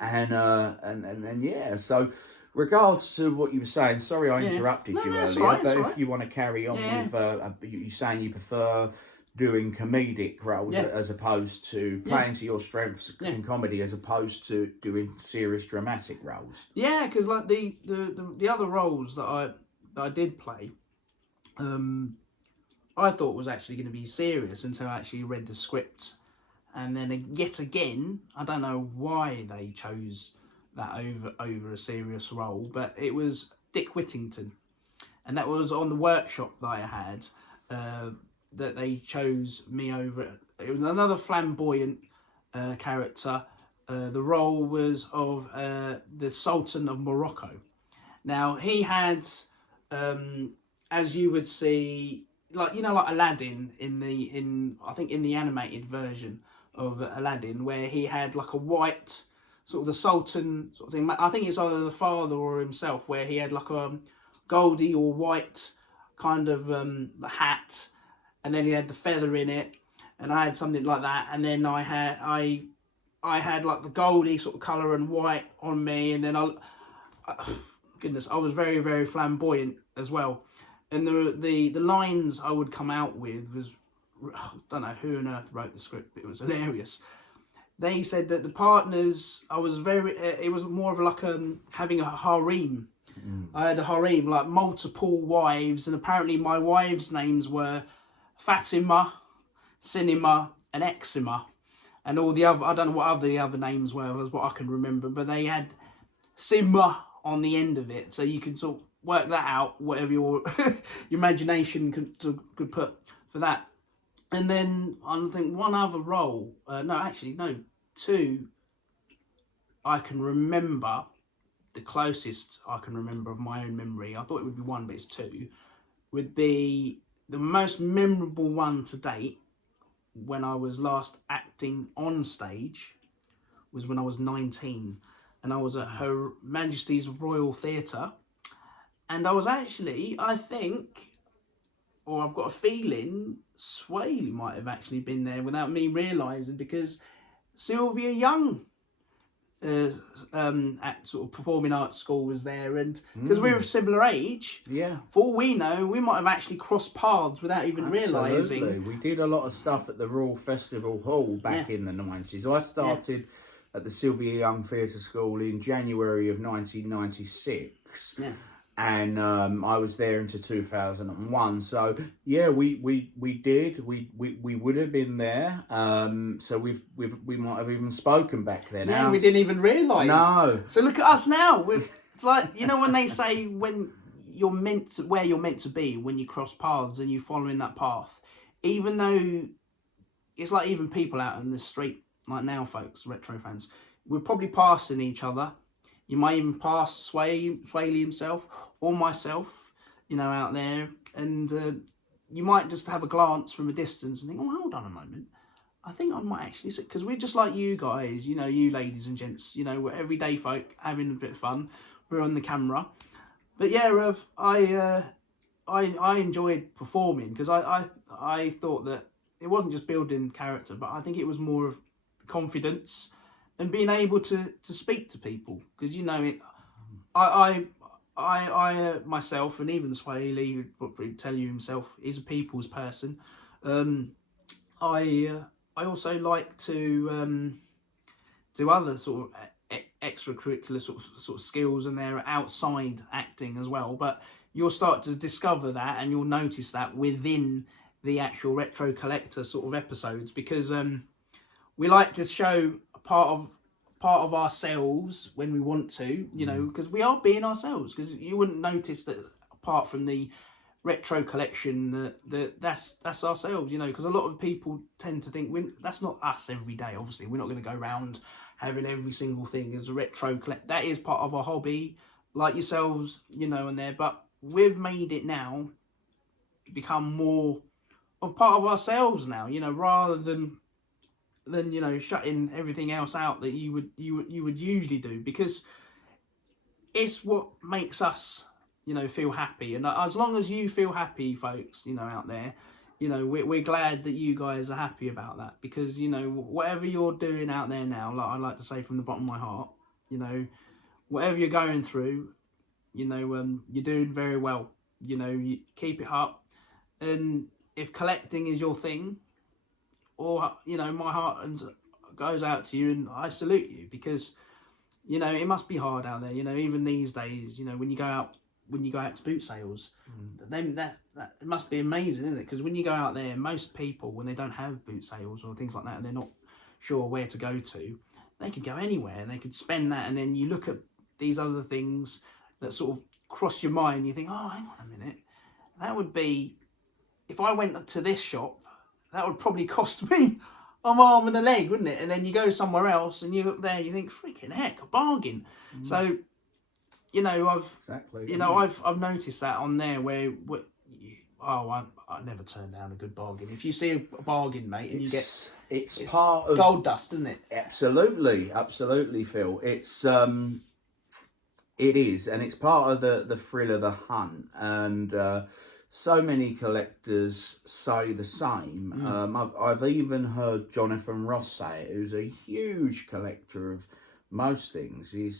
and yeah. So, regards to what you were saying, sorry I Yeah. interrupted No, you no, it's earlier, alright, but it's if alright. you want to carry on Yeah. with you saying you prefer doing comedic roles Yeah. as opposed to Yeah. playing to your strengths Yeah. in comedy as opposed to doing serious dramatic roles. Yeah, because like the other roles that I did play, I thought was actually going to be serious until I actually read the script, and then yet again, I don't know why they chose that over a serious role, but it was Dick Whittington, and that was on the workshop that I had, that they chose me over it. It was another flamboyant character. The role was of the Sultan of Morocco. Now he had, as you would see, like like Aladdin in I think in the animated version of Aladdin, where he had like a white sort of the Sultan sort of thing. I think it's either the father or himself, where he had like a goldy or white kind of hat, and then he had the feather in it, and I had something like that, and then I had like the goldy sort of colour and white on me, and then goodness, I was very, very flamboyant as well. And the lines I would come out with was, I don't know who on earth wrote the script, but it was hilarious. They said that the partners, I was very, it was more of like having a harem. I had a harem, like multiple wives, and apparently my wives' names were Fatima, Cinema, and Eczema. And all the other, I don't know what the other names were, was what I can remember, but they had Simma on the end of it, so you can sort of work that out, whatever your your imagination could put for that. And then I think one other role, no, two. I can remember the closest I can remember of my own memory. I thought it would be one, but it's two. Would be the most memorable one to date. When I was last acting on stage, was when I was 19, and I was at Her Majesty's Royal Theatre, and I was actually, I think, or I've got a feeling, Swaley might have actually been there without me realising, because Sylvia Young at sort of performing arts school was there, and because we're of similar age, Yeah. for all we know, we might have actually crossed paths without even realising. We did a lot of stuff at the Royal Festival Hall back in the 90s. I started at the Sylvia Young Theatre School in January of 1996. Yeah. And I was there into 2001. So yeah, we did. We would have been there. So we might have even spoken back then. Yeah, we didn't even realise. No. So look at us now. It's like, when they say when you're where you're meant to be when you cross paths and you're following that path, even though it's like even people out in the street like now, folks, retro fans, we're probably passing each other. You might even pass Swaley himself or myself, out there, and you might just have a glance from a distance and think, oh, hold on a moment. I think I might actually sit, because we're just like you guys, you ladies and gents, we're everyday folk having a bit of fun. We're on the camera, but yeah, I enjoyed performing, because I thought that it wasn't just building character, but I think it was more of confidence and being able to speak to people, because I myself, and even Swaley would probably tell you himself, is a people's person. I also like to do other sort of extracurricular sort of skills, and they're outside acting as well. But you'll start to discover that, and you'll notice that within the actual Retro Collector sort of episodes, because we like to show a part of ourselves when we want to, because we are being ourselves. Because you wouldn't notice that apart from the retro collection that's ourselves, because a lot of people tend to think that's not us every day. Obviously, we're not going to go around having every single thing as a retro collect. That is part of our hobby, like yourselves, and there. But we've made it now become more of part of ourselves now, rather than shutting everything else out that you would usually do, because it's what makes us feel happy. And as long as you feel happy, folks, out there, you know, we're glad that you guys are happy about that, because, you know, whatever you're doing out there now, like I like to say from the bottom of my heart, you know, whatever you're going through, you know, you're doing very well. You know, you keep it up. And if collecting is your thing, or, you know, my heart goes out to you, and I salute you, because, you know, it must be hard out there. You know, even these days, you know, when you go out to boot sales, then that it must be amazing, isn't it? Because when you go out there, most people, when they don't have boot sales or things like that, and they're not sure where to go to, they could go anywhere and they could spend that. And then you look at these other things that sort of cross your mind. You think, oh, hang on a minute, that would be, if I went to this shop, that would probably cost me an arm and a leg, wouldn't it? And then you go somewhere else and you look there, you think, freaking heck, a bargain. So, you know, I've noticed that on there where I never turn down a good bargain. If you see a bargain, mate, and it's part of gold dust, isn't it? Absolutely, Phil. It is, and it's part of the thrill of the hunt. And so many collectors say the same. I've even heard Jonathan Ross say it, who's a huge collector of most things. He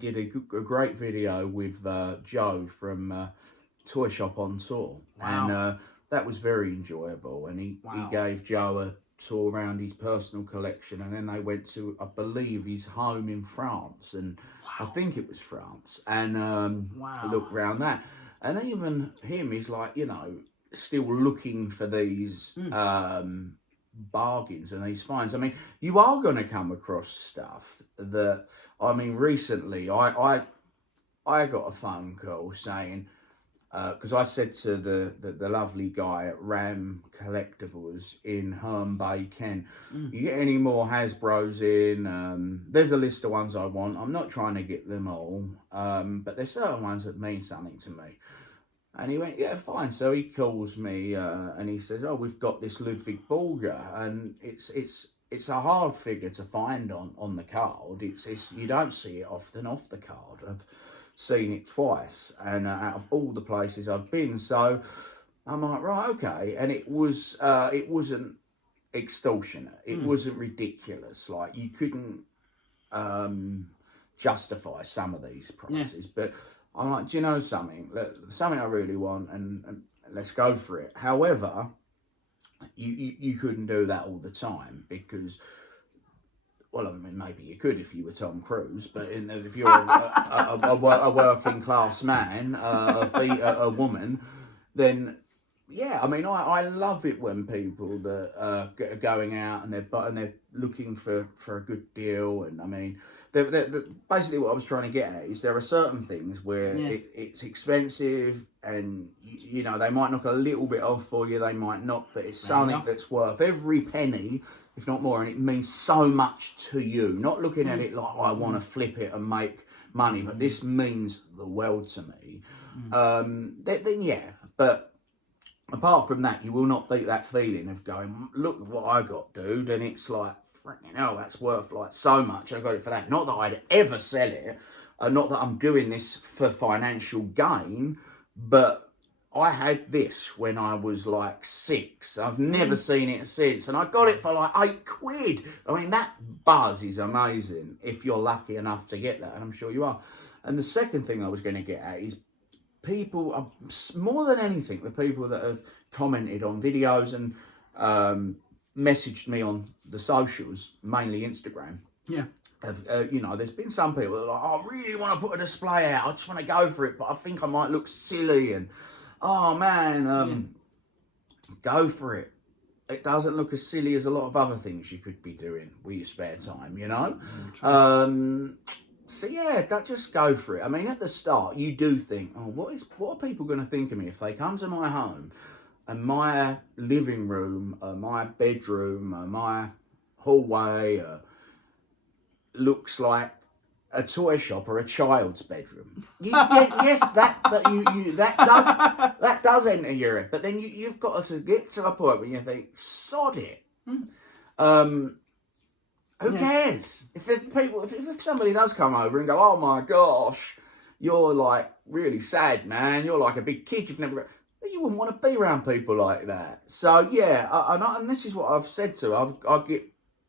did a great video with Joe from Toy Shop on Tour. Wow. And that was very enjoyable. And he gave Joe a tour around his personal collection, and then they went to, I believe, his home in France, and I think it was France, and looked around that. And even him, he's like, you know, still looking for these bargains and these finds. I mean, you are going to come across stuff that, I mean, recently I got a phone call saying, because I said to the lovely guy at Ram Collectibles in Herne Bay, Kent, you get any more Hasbros in, there's a list of ones I want. I'm not trying to get them all, but there's certain ones that mean something to me. And he went, yeah, fine. So he calls me and he says, oh, we've got this Ludwig Borger, and it's a hard figure to find on the card. It's you don't see it often off the card. I've seen it twice, and out of all the places I've been, so I'm like, right, okay. And it wasn't extortionate. It wasn't ridiculous. Like, you couldn't justify some of these prices, but I'm like, do you know something? Something I really want, and let's go for it. However, you couldn't do that all the time, because, well, I mean, maybe you could if you were Tom Cruise, but if you're a working class man, a woman, then yeah, I mean, I love it when people that are going out and they're looking for a good deal. And I mean, basically what I was trying to get at is there are certain things where it's expensive, and you know, they might knock a little bit off for you, they might not, but it's something that's worth every penny, if not more, and it means so much to you. Not looking at it like, oh, I want to flip it and make money, but this means the world to me. Then yeah, but apart from that, you will not beat that feeling of going, look what I got, dude, and it's like, freaking hell, that's worth like so much, I got it for that. Not that I'd ever sell it, not that I'm doing this for financial gain, but I had this when I was like 6. I've never seen it since, and I got it for like £8. I mean, that buzz is amazing if you're lucky enough to get that, and I'm sure you are. And the second thing I was going to get at is people are, more than anything, the people that have commented on videos and messaged me on the socials, mainly Instagram. Yeah. You know, there's been some people that are like, oh, I really want to put a display out, I just want to go for it, but I think I might look silly, and oh man, go for it. It doesn't look as silly as a lot of other things you could be doing with your spare time, you know. So yeah, just go for it. I mean, at the start, you do think, oh, what are people going to think of me if they come to my home and my living room, my bedroom, my hallway looks like a toy shop or a child's bedroom? Yes, that does enter your head. But then you've got to get to a point where you think, sod it. Who cares? If somebody does come over and go, oh my gosh, you're like really sad, man, you're like a big kid, you've never got... you wouldn't want to be around people like that. So yeah, and this is what I've said to. I get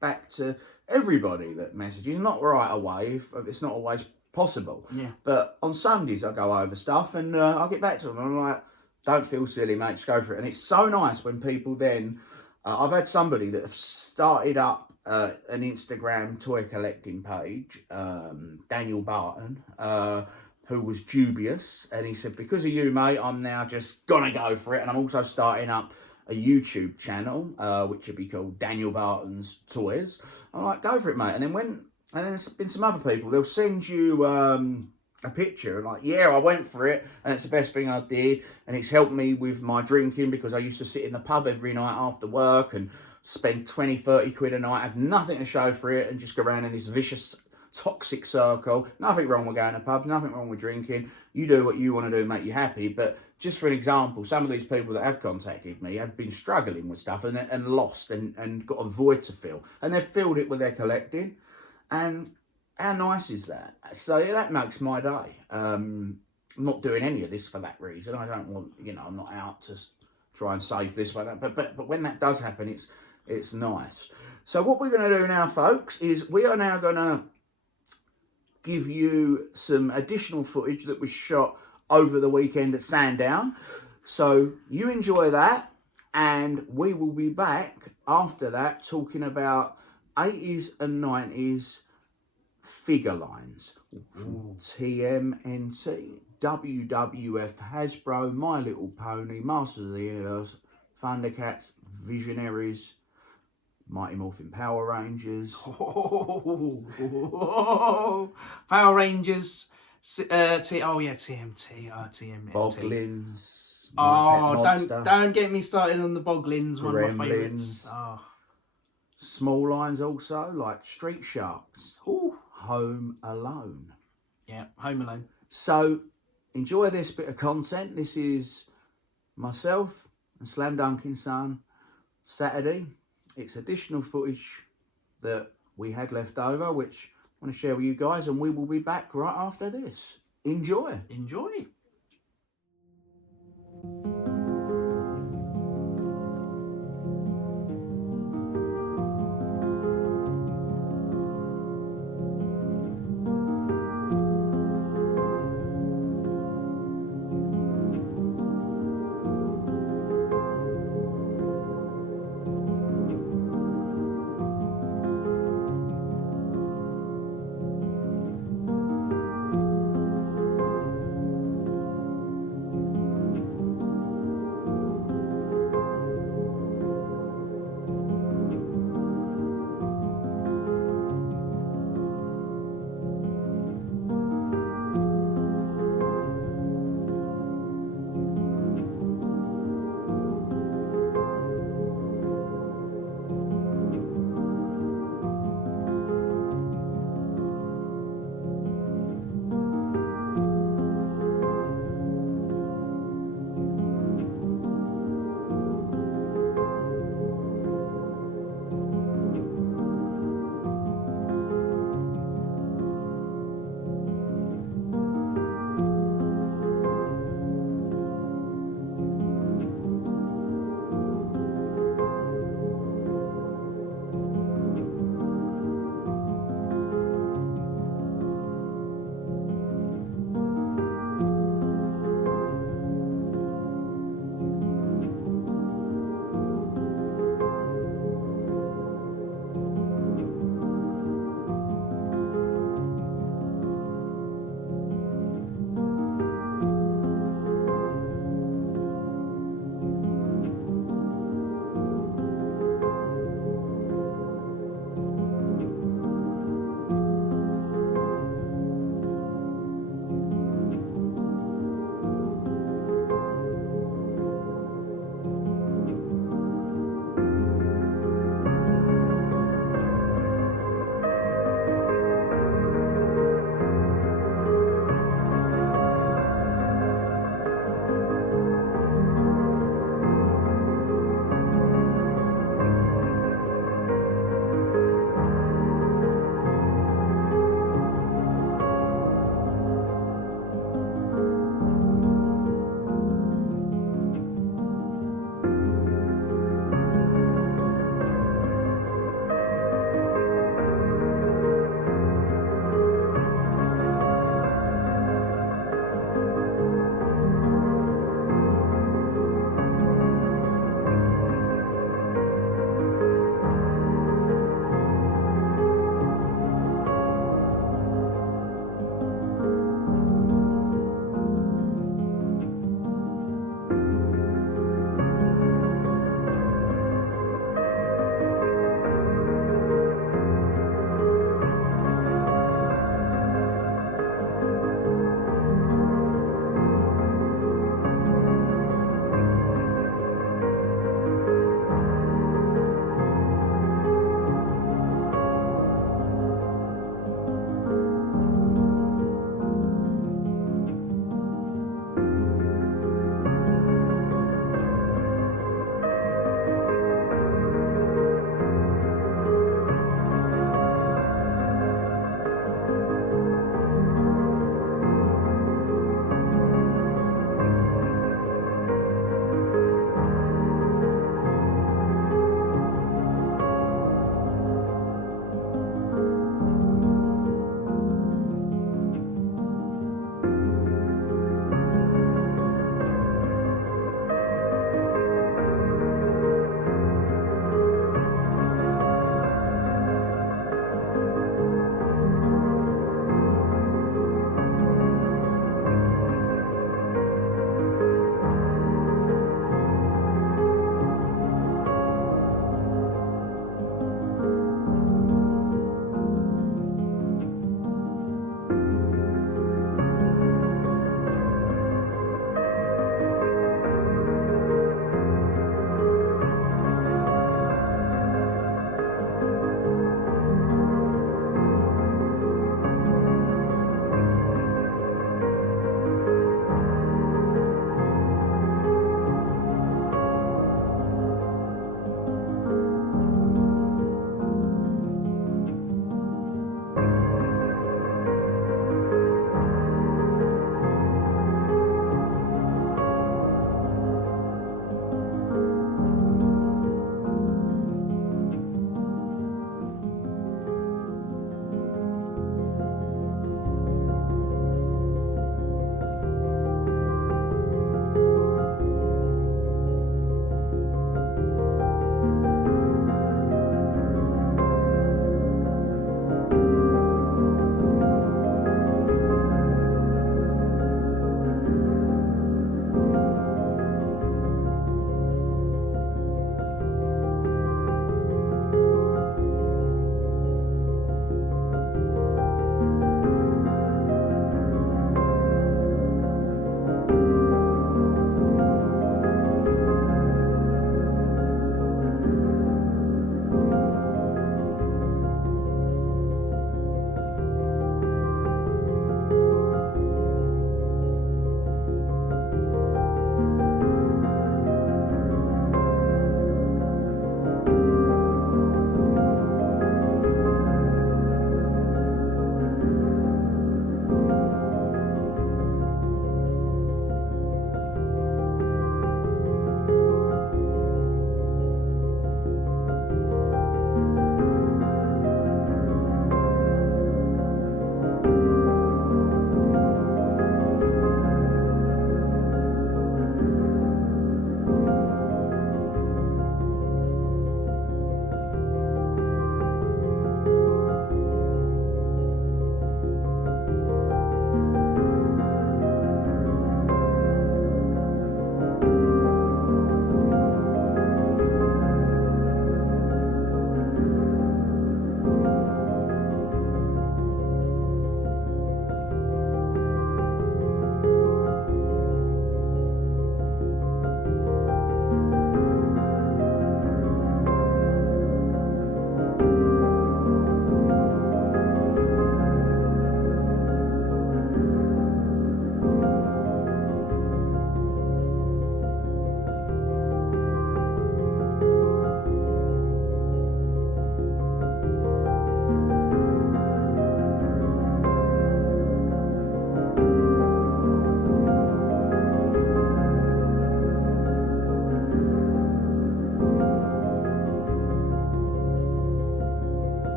back to everybody that messages, not right away, if it's not always possible. Yeah. But on Sundays I go over stuff and I get back to them. And I'm like, don't feel silly, mate. Just go for it. And it's so nice when people then. I've had somebody that have started up an Instagram toy collecting page, Daniel Barton, who was dubious, and he said, because of you, mate, I'm now just gonna go for it. And I'm also starting up a YouTube channel, which would be called Daniel Barton's Toys. I'm like, go for it, mate. And then there's been some other people, they'll send you a picture and like, yeah, I went for it and it's the best thing I did, and it's helped me with my drinking, because I used to sit in the pub every night after work and spend 20-30 quid a night, have nothing to show for it, and just go around in this vicious toxic circle. Nothing wrong with going to pubs, nothing wrong with drinking. You do what you want to do, make you happy. But just for an example, some of these people that have contacted me have been struggling with stuff and lost and got a void to fill, and they've filled it with their collecting. And how nice is that? So yeah, that makes my day. I'm not doing any of this for that reason. I don't want, I'm not out to try and save this like that. But when that does happen, it's nice. So what we're going to do now, folks, is we are now going to give you some additional footage that was shot over the weekend at Sandown. So you enjoy that, and we will be back after that talking about 80s and 90s figure lines from TMNT, WWF, Hasbro, My Little Pony, Masters of the Universe, Thundercats, Visionaries, Mighty Morphin Power Rangers. Power Rangers. TMT. TMNT. Boglins. Oh, don't get me started on the Boglins. One of my favourites. Oh. Small lines also, like Street Sharks. Ooh. Home Alone. Yeah, Home Alone. So enjoy this bit of content. This is myself and Slam Dunkin' Son Saturday. It's additional footage that we had left over, which I want to share with you guys, and we will be back right after this. Enjoy. Enjoy.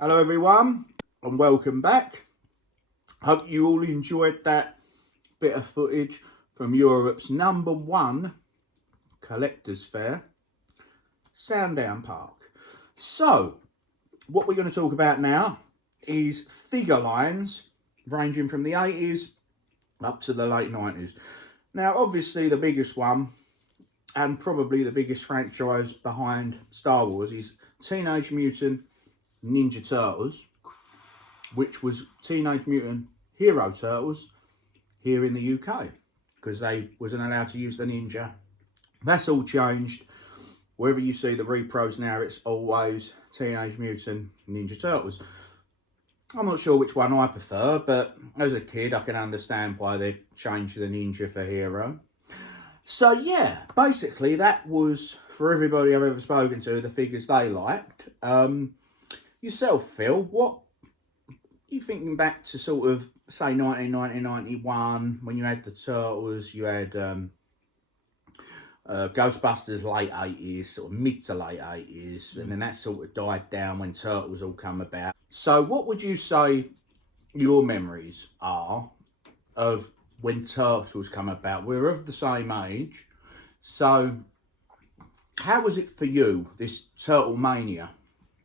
Hello everyone and welcome back. Hope you all enjoyed that bit of footage from Europe's #1 collector's fair, Sandown Park. So what we're going to talk about now is figure lines ranging from the 80s up to the late 90s. Now obviously the biggest one and probably the biggest franchise behind Star Wars is Teenage Mutant Ninja Turtles, which was Teenage Mutant Hero Turtles here in the UK because they wasn't allowed to use the ninja. That's all changed. Wherever you see the repros now, it's always Teenage Mutant Ninja Turtles. I'm not sure which one I prefer, but as a kid I can understand why they changed the ninja for hero. So yeah, basically that was, for everybody I've ever spoken to, the figures they liked. Yourself, Phil, what you thinking back to sort of, say, 1990, 91, when you had the Turtles, you had Ghostbusters late 80s, sort of mid to late 80s, and then that sort of died down when Turtles all come about. So what would you say your memories are of when Turtles come about? We're of the same age, so how was it for you, this Turtle Mania,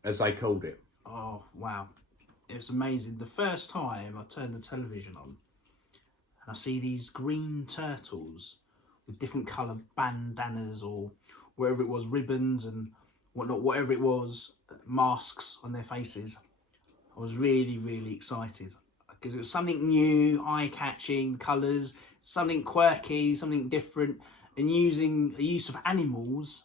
as they called it? Oh, wow. It was amazing. The first time I turned the television on and I see these green turtles with different coloured bandanas or whatever it was, ribbons and whatnot, whatever it was, masks on their faces, I was really, really excited because it was something new, eye-catching, colours, something quirky, something different, and using a use of animals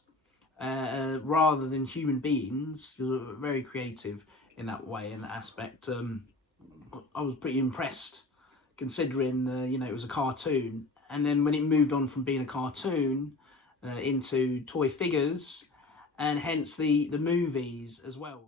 rather than human beings. It was very creative in that way, in that aspect. I was pretty impressed considering, you know, it was a cartoon. And then when it moved on from being a cartoon into toy figures and hence the movies as well.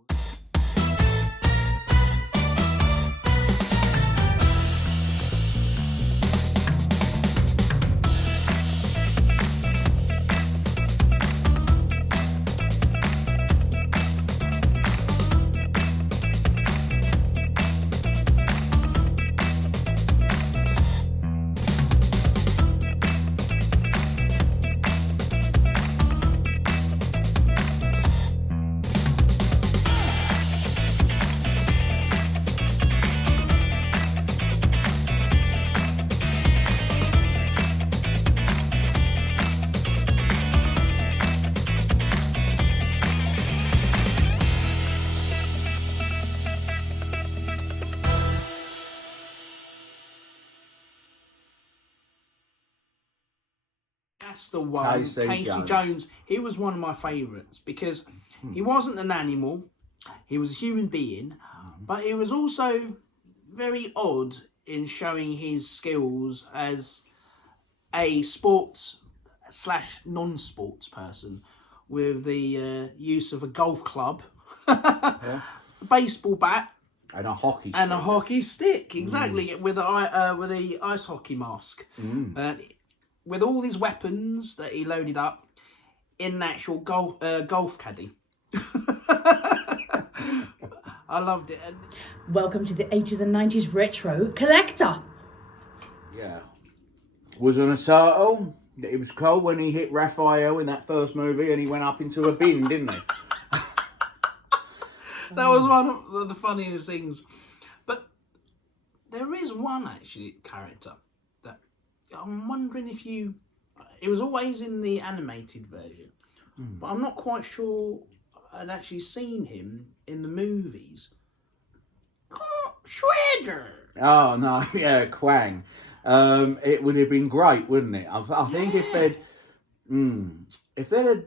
That's the one, Casey Jones. He was one of my favourites because he wasn't an animal, he was a human being, but he was also very odd in showing his skills as a sports / non-sports person with the use of a golf club, a baseball bat, and a hockey stick. And a hockey stick, exactly, with a ice hockey mask. With all these weapons that he loaded up in an actual golf caddy. I loved it. Welcome to the 80s and 90s retro collector. Yeah. Wasn't a turtle. It was cool when he hit Raphael in that first movie and he went up into a bin, didn't he? That was one of the funniest things. But there is one actually character that I'm wondering if you... It was always in the animated version, but I'm not quite sure I'd actually seen him in the movies. Shredder! Oh, no, yeah, Quang. It would have been great, wouldn't it? I think if they'd have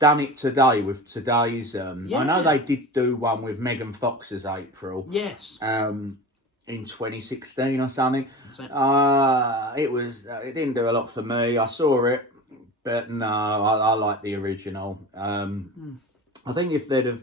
done it today with today's... I know they did do one with Megan Fox's April. Yes. In 2016 or something. It didn't do a lot for me. I saw it, but no, I like the original. I think if they'd have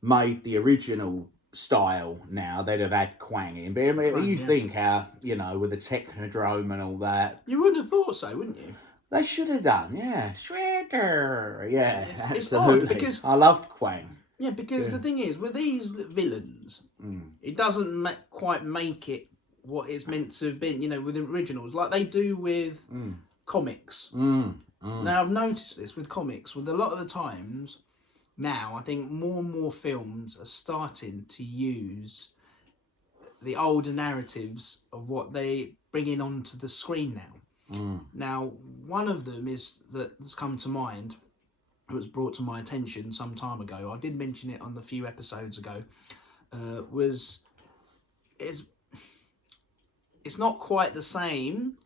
made the original style now, they'd have had Quang in. But I mean, you think how, you know, with the Technodrome and all that. You would have thought so, wouldn't you? They should have done, yeah. Shredder, yeah, It's absolutely. odd because I loved Quang. Yeah, because the thing is, with these villains, it doesn't quite make it what it's meant to have been, with the originals, like they do with comics. Now, I've noticed this with comics, with a lot of the times, now, I think more and more films are starting to use the older narratives of what they bringing onto the screen now. Now, one of them that's come to mind, it was brought to my attention some time ago. I did mention it on the few episodes ago. It's not quite the same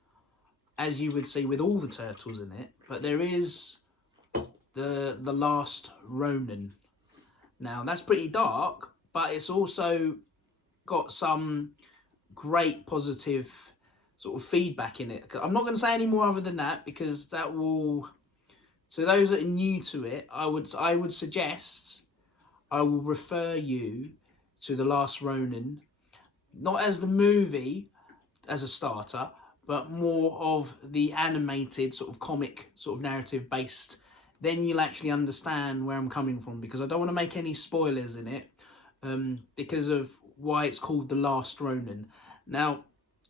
as you would see with all the turtles in it, but there is the Last Ronin. Now that's pretty dark, but it's also got some great positive sort of feedback in it. I'm not going to say any more other than that, because that will. So those that are new to it, I would suggest I will refer you to The Last Ronin, not as the movie as a starter, but more of the animated sort of comic sort of narrative based. Then you'll actually understand where I'm coming from, because I don't want to make any spoilers in it, because of why it's called The Last Ronin. Now,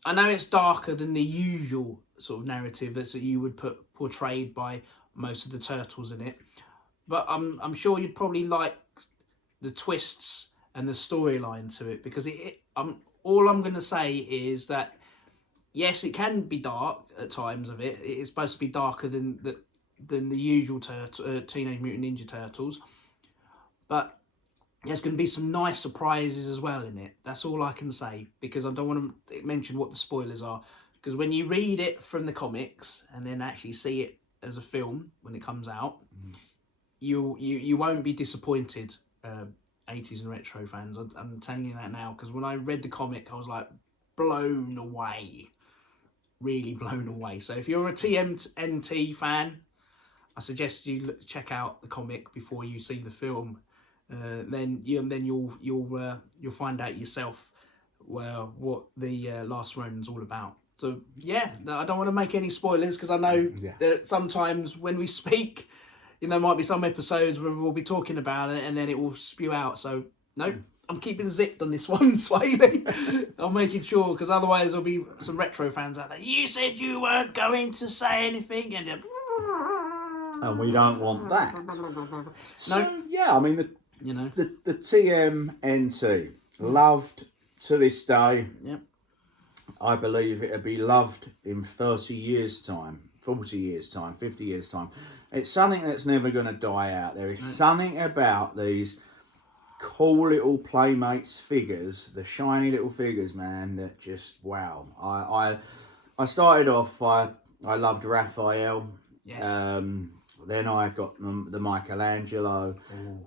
I know it's darker than the usual sort of narrative that you would portrayed by most of the turtles in it, but I'm sure you'd probably like the twists and the storyline to it, because all I'm going to say is that yes, it can be dark at times of it. It is supposed to be darker than the usual Teenage Mutant Ninja Turtles, but there's going to be some nice surprises as well in it. That's all I can say, because I don't want to mention what the spoilers are, because when you read it from the comics and then actually see it as a film when it comes out, you won't be disappointed, 80s and retro fans. I'm telling you that now, because when I read the comic, I was like blown away, really blown away. So if you're a TMNT fan, I suggest you check out the comic before you see the film. Then you'll find out yourself what the Last Ronin's all about. So yeah, I don't want to make any spoilers, because I know that sometimes when we speak, there might be some episodes where we'll be talking about it and then it will spew out. So no, I'm keeping zipped on this one, Swaley. I'm making sure, because otherwise there'll be some retro fans out there. You said you weren't going to say anything, and we don't want that. So yeah, I mean the TMNT loved to this day. Yep. I believe it'll be loved in 30 years' time, 40 years' time, 50 years' time. It's something that's never going to die out. There is something about these cool little Playmates figures, the shiny little figures, man, that just, wow. I started off, I loved Raphael. Yes. Then I got the Michelangelo,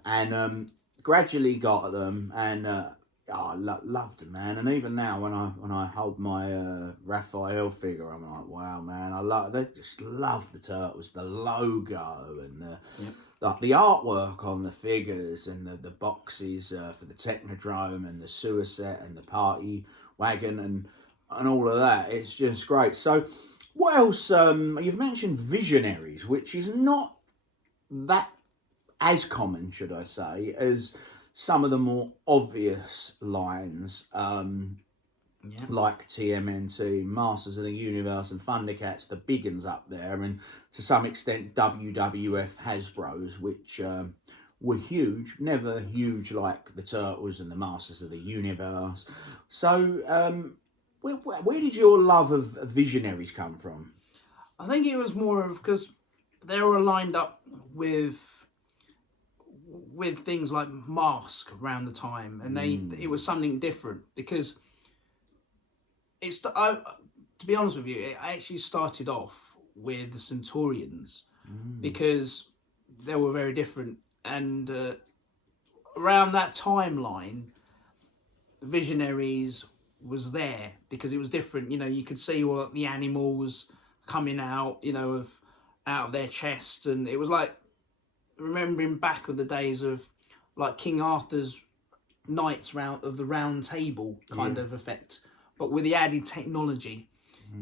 and gradually got them, and I loved them, man. And even now, when I hold my Raphael figure, I'm like, wow, man, they just love the Turtles, the logo, and the artwork on the figures, and the boxes for the Technodrome and the sewer set and the party wagon and all of that. It's just great. So what else? You've mentioned Visionaries, which is not that as common, should I say, as some of the more obvious lines, like TMNT, Masters of the Universe and Thundercats, the big ones up there, and to some extent WWF Hasbro's, which were huge, never huge like the Turtles and the Masters of the Universe. So where did your love of Visionaries come from? I think it was more of because they were lined up with things like Mask around the time, and it was something different, because to be honest with you, it actually started off with the Centaurians, because they were very different, and around that timeline, Visionaries was there because it was different. You could see all the animals coming out, out of their chests, and it was like remembering back of the days of like King Arthur's Knights of the Round Table kind of effect, but with the added technology,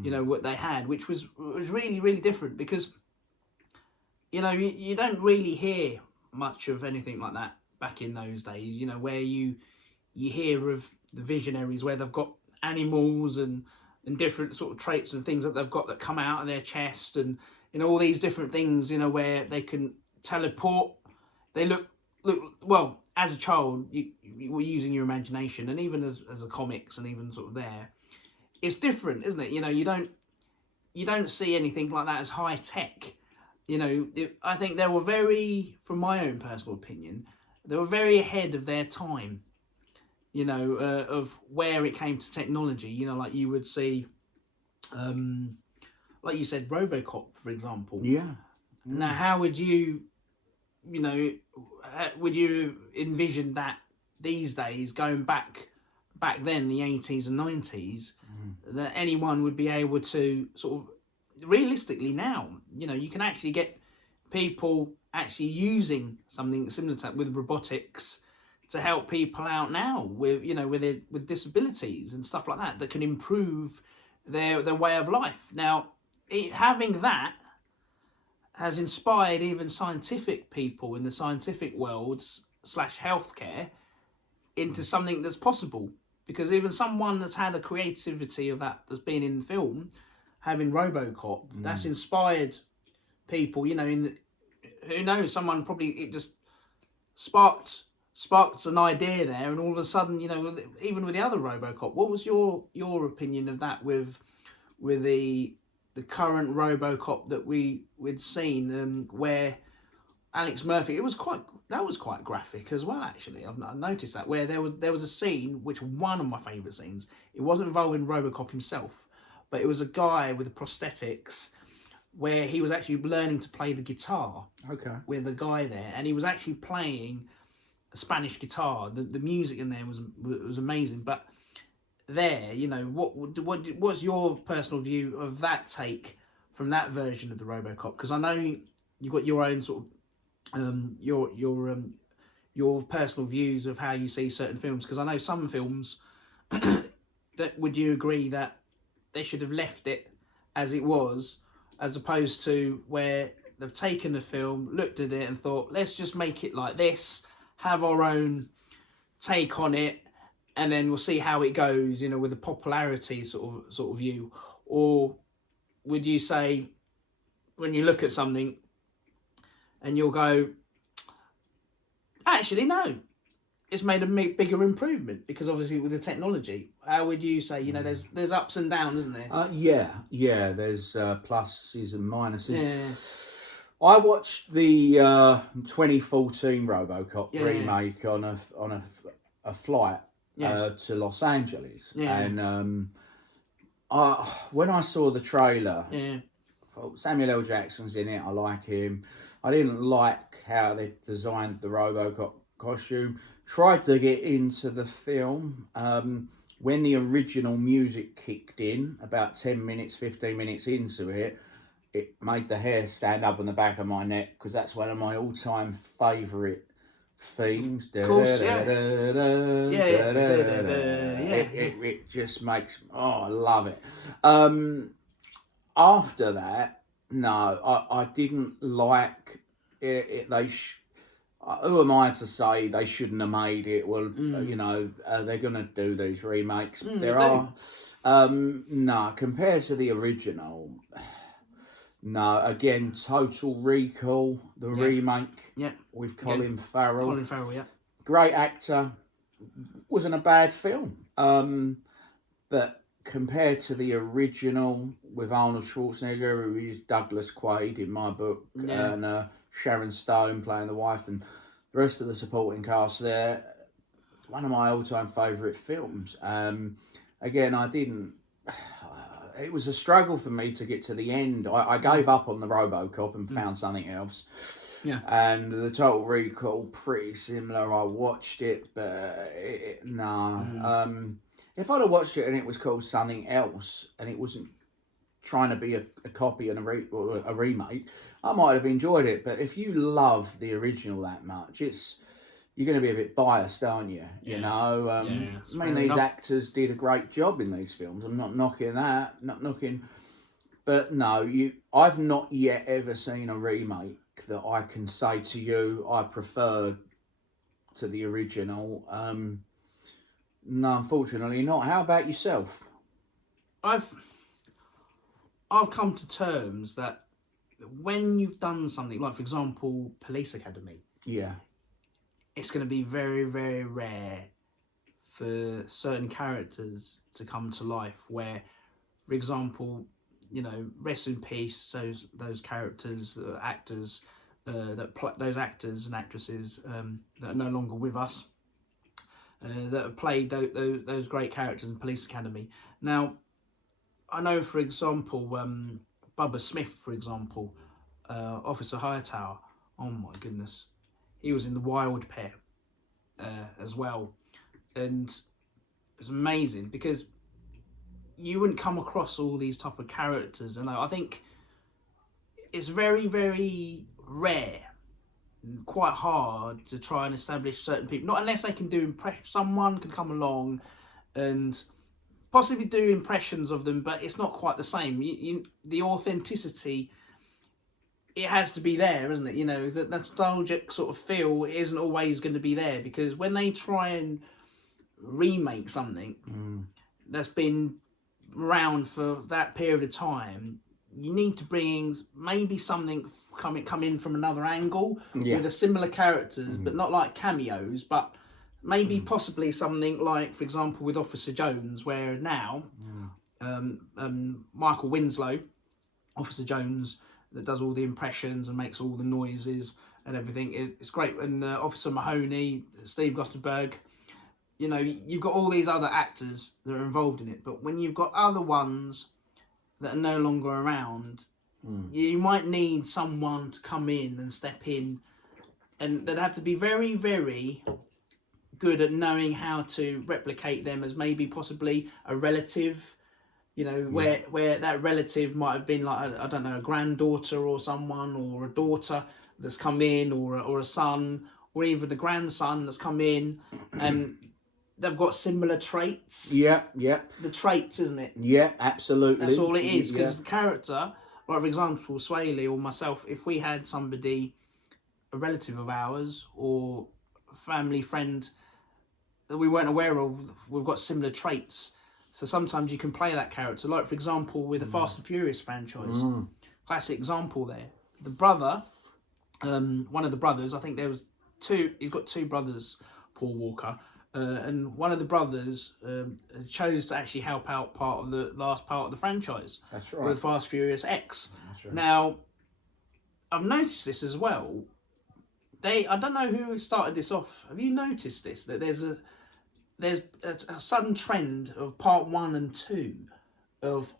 what they had, which was really, really different, because you don't really hear much of anything like that back in those days, you know, where you hear of the visionaries where they've got animals and different sort of traits and things that they've got that come out of their chest, and you know, all these different things, you know, where they can teleport. They look well, as a child you were using your imagination, and even as a comics, and even sort of there, it's different, isn't it? You know, you don't see anything like that as high tech. You know, I think they were very, from my own personal opinion, they were very ahead of their time, you know, of where it came to technology. You know, like you would see, like you said, RoboCop, for example. Yeah. Now, how would you know, would you envision that these days, going back then, the 80s and 90s, that anyone would be able to sort of, realistically now, you know, you can actually get people actually using something similar to that with robotics to help people out now with, you know, with disabilities and stuff like that, that can improve their way of life. Now, having that has inspired even scientific people in the scientific worlds / healthcare into something that's possible, because even someone that's had a creativity of that's been in film, having RoboCop, that's inspired people, you know, who knows, someone probably, it just sparked an idea there, and all of a sudden, you know, even with the other RoboCop, what was your opinion of that with the current RoboCop that we'd seen, where Alex Murphy, that was quite graphic as well, actually. I've noticed that, where there was a scene, which one of my favourite scenes, it wasn't involving RoboCop himself, but it was a guy with the prosthetics, where he was actually learning to play the guitar. Okay. With a guy there, and he was actually playing a Spanish guitar. The music in there was amazing. But there, you know, what's your personal view of that take from that version of the RoboCop? Because I know you've got your own sort of your personal views of how you see certain films. Because I know some films, would you agree that they should have left it as it was, as opposed to where they've taken the film, looked at it and thought, let's just make it like this, have our own take on it, and then we'll see how it goes, you know, with the popularity sort of view? Or would you say, when you look at something and you'll go, actually no, it's made a bigger improvement, because obviously with the technology? How would you say, you know, there's ups and downs, isn't there? Yeah, there's pluses and minuses. Yeah. I watched the 2014 RoboCop remake on a flight to Los Angeles, and when I saw the trailer, Samuel L. Jackson's in it. I like him. I didn't like how they designed the RoboCop costume. Tried to get into the film. When the original music kicked in, about 10 minutes, 15 minutes into it, it made the hair stand up on the back of my neck, because that's one of my all-time favourite themes. Of course, It just makes, I love it. After that, no, I didn't like it. Who am I to say they shouldn't have made it? Well, you know, they're going to do these remakes. There are, no, compared to the original, no. Again, Total Recall, the remake with Colin Farrell. Colin Farrell, yeah. Great actor. Wasn't a bad film. But compared to the original with Arnold Schwarzenegger, who is Douglas Quaid in my book, and Sharon Stone playing the wife, and the rest of the supporting cast there, it's one of my all-time favourite films. Again, I didn't... it was a struggle for me to get to the end. I gave up on the RoboCop and found something else. Yeah. And the Total Recall, pretty similar. I watched it, but if I'd have watched it and it was called something else, and it wasn't trying to be a copy and a remake, I might have enjoyed it. But if you love the original that much, you're going to be a bit biased, aren't you? You know, I mean, these actors did a great job in these films. I'm not knocking that, but no, I've not yet ever seen a remake that I can say to you I prefer to the original. No, unfortunately not. How about yourself? I've come to terms that when you've done something like, for example, Police Academy, Yeah. it's going to be very, very rare for certain characters to come to life where, for example, rest in peace those characters, actors, those actors and actresses that are no longer with us, that have played those great characters in Police Academy. Now, I know, for example, Bubba Smith, for example, Officer Hightower. Oh my goodness, he was in The Wild Pair as well, and it's amazing because you wouldn't come across all these type of characters, and I think it's very, very rare, and quite hard to try and establish certain people. Not unless they can do impression. Someone can come along and possibly do impressions of them, but it's not quite the same. The authenticity, it has to be there, isn't it? That nostalgic sort of feel isn't always going to be there, because when they try and remake something that's been around for that period of time, you need to bring maybe something come in from another angle with a similar characters, but not like cameos, but maybe possibly something like, for example, with Officer Jones, where now Michael Winslow, Officer Jones, that does all the impressions and makes all the noises and everything. It's great. And Officer Mahoney, Steve Guttenberg, you've got all these other actors that are involved in it. But when you've got other ones that are no longer around, you might need someone to come in and step in, and they'd have to be very, very good at knowing how to replicate them as maybe possibly a relative, where that relative might have been like, I don't know, a granddaughter or someone, or a daughter that's come in, or a son, or even a grandson that's come in, and they've got similar traits. Yeah. The traits, isn't it? Yeah, absolutely. That's all it is, because the character, like for example, Swaley or myself, if we had somebody, a relative of ours, or a family friend that we weren't aware of, we've got similar traits. So sometimes you can play that character. Like, for example, with the Fast and Furious franchise. Classic example there. The brother, one of the brothers, I think there was two, he's got two brothers, Paul Walker, and one of the brothers chose to actually help out part of the last part of the franchise. That's right. With Fast Furious X. That's right. Now, I've noticed this as well. I don't know who started this off. Have you noticed this? That there's a sudden trend of part 1 and 2 of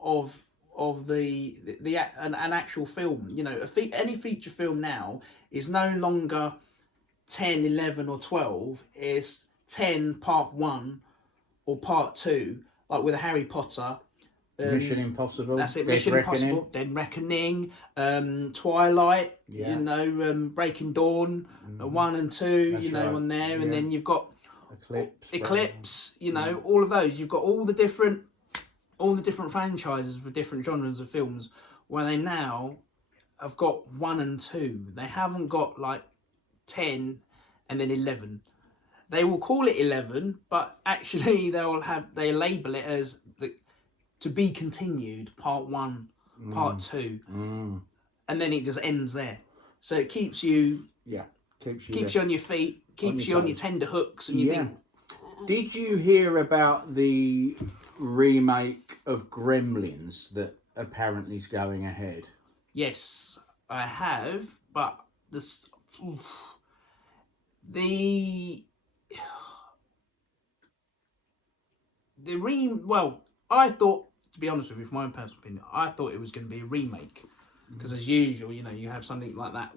an actual film. Any feature film now is no longer 10, 11 or 12. It's 10 part 1 or part 2, like with Harry Potter. Mission Impossible. That's it. Mission Impossible, Dead Reckoning, Twilight. Breaking Dawn, 1 and 2. That's right. On there, and then you've got Eclipse. All of those. You've got all the different franchises for different genres of films, where they now have got 1 and 2. They haven't got like 10 and then 11. They will call it 11, but actually they label it as to be continued, part 1, part 2, and then it just ends there. So it keeps you keeps you on your feet, keeps you on your tender hooks, and you think. Did you hear about the remake of Gremlins that apparently is going ahead? Yes, I have, but I thought, to be honest with you, from my own personal opinion, I thought it was going to be a remake, because as usual, you have something like that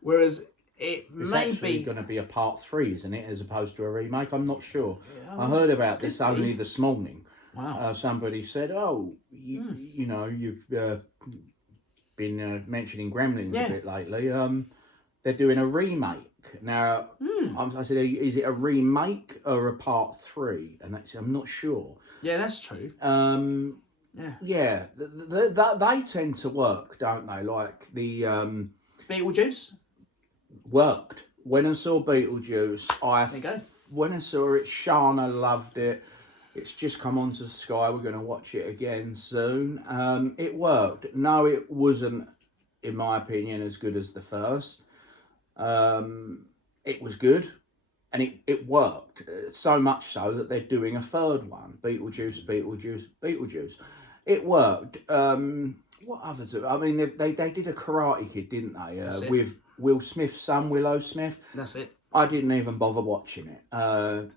whereas it's actually going to be a part 3, isn't it, as opposed to a remake? I'm not sure. I heard about this only this morning. Wow. Somebody said, you've been mentioning Gremlins a bit lately. They're doing a remake. Now, I said, is it a remake or a part 3? And I'm not sure. Yeah, that's true. They tend to work, don't they? Like the Beetlejuice? worked when I saw Beetlejuice, There you go. when I saw it, Shana loved it. It's just come onto Sky. We're going to watch it again soon. It worked. No, it wasn't, in my opinion, as good as the first. It was good, and it worked. So much so that they're doing a third one. Beetlejuice. It worked. What others? I mean, they did a Karate Kid, didn't they? With Will Smith's son, Willow Smith. That's it. I didn't even bother watching it.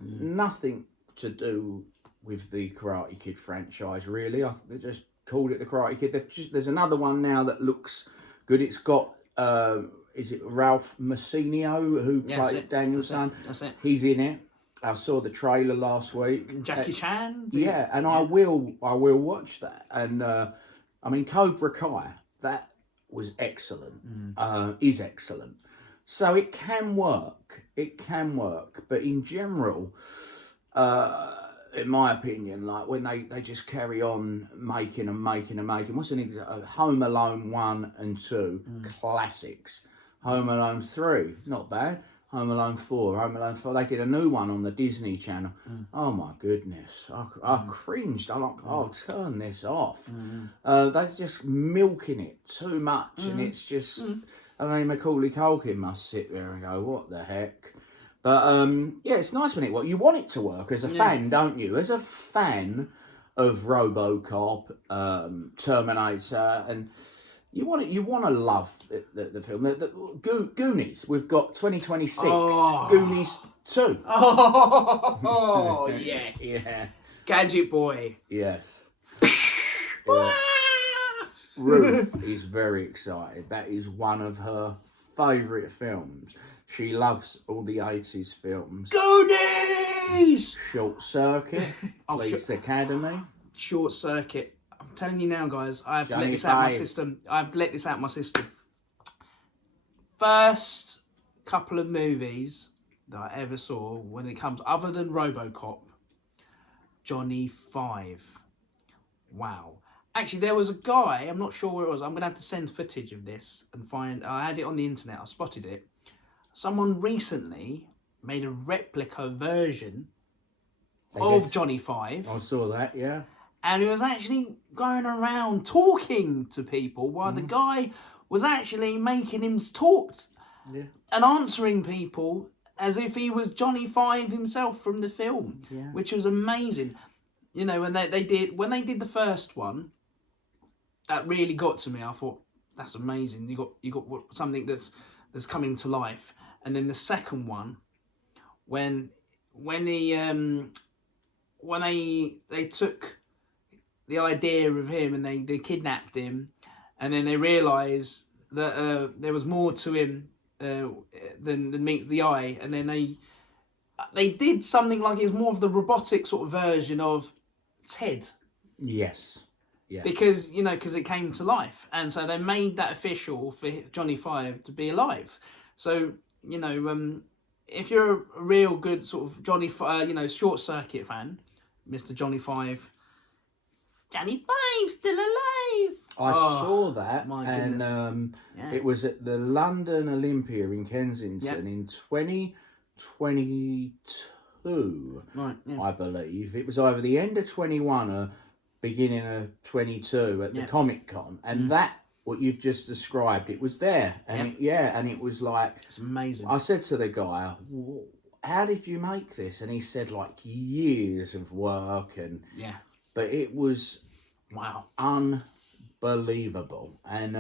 Nothing to do with the Karate Kid franchise, really. They just called it the Karate Kid. There's another one now that looks good. It's got, is it Ralph Macchio who played Daniel's son? That's it. He's in it. I saw the trailer last week. Jackie Chan. Yeah, and I will watch that. And I mean, Cobra Kai, that was excellent. Is excellent. So it can work. But in general, in my opinion, like when they just carry on making. What's an example? Home Alone 1 and 2, classics. Home Alone 3, not bad. Home Alone 4, Home Alone 5. They did a new one on the Disney Channel. Oh my goodness. I cringed. I'm like, oh, turn this off. They're just milking it too much. And it's just, I mean, Macaulay Culkin must sit there and go, what the heck? But yeah, it's nice when it works. You want it to work as a fan, don't you? As a fan of RoboCop, Terminator, and you want to love the film. The Goonies. We've got 2026. Goonies 2. Oh yes. Yeah. Gadget Boy. Yes. Yeah. Ruth is very excited. That is one of her favourite films. She loves all the 80's films. Goonies! Short Circuit, Police Academy. Short Circuit. I'm telling you now, guys, I have to let Johnny this out of my Five. system. I've let this out of my system. First couple of movies that I ever saw when it comes, other than RoboCop, Johnny Five. Wow. Actually, there was a guy, I'm not sure where it was. I'm going to have to send footage of this and find. I had it on the internet. I spotted it. Someone recently made a replica version of Johnny Five. I saw that, yeah. And he was actually going around talking to people while the guy was actually making him talk and answering people as if he was Johnny Five himself from the film, which was amazing. You know, when they did the first one, that really got to me. I thought, that's amazing. You got something that's coming to life. And then the second one, when they took the idea of him and they kidnapped him, and then they realised that there was more to him than meets the eye, and then they did something like it was more of the robotic sort of version of Ted. Yes. Yeah. Because it came to life, and so they made that official for Johnny Five to be alive. So if you're a real good sort of Johnny, Short Circuit fan, Mr. Johnny Five still alive. I saw that, my and goodness. It was at the London Olympia in Kensington in 2022, I believe. It was either the end of 21 or beginning of 22 at the Comic Con, and that, what you've just described, it was there, and it was like, it's amazing. I said to the guy, how did you make this? And he said, like, years of work, and but it was unbelievable. And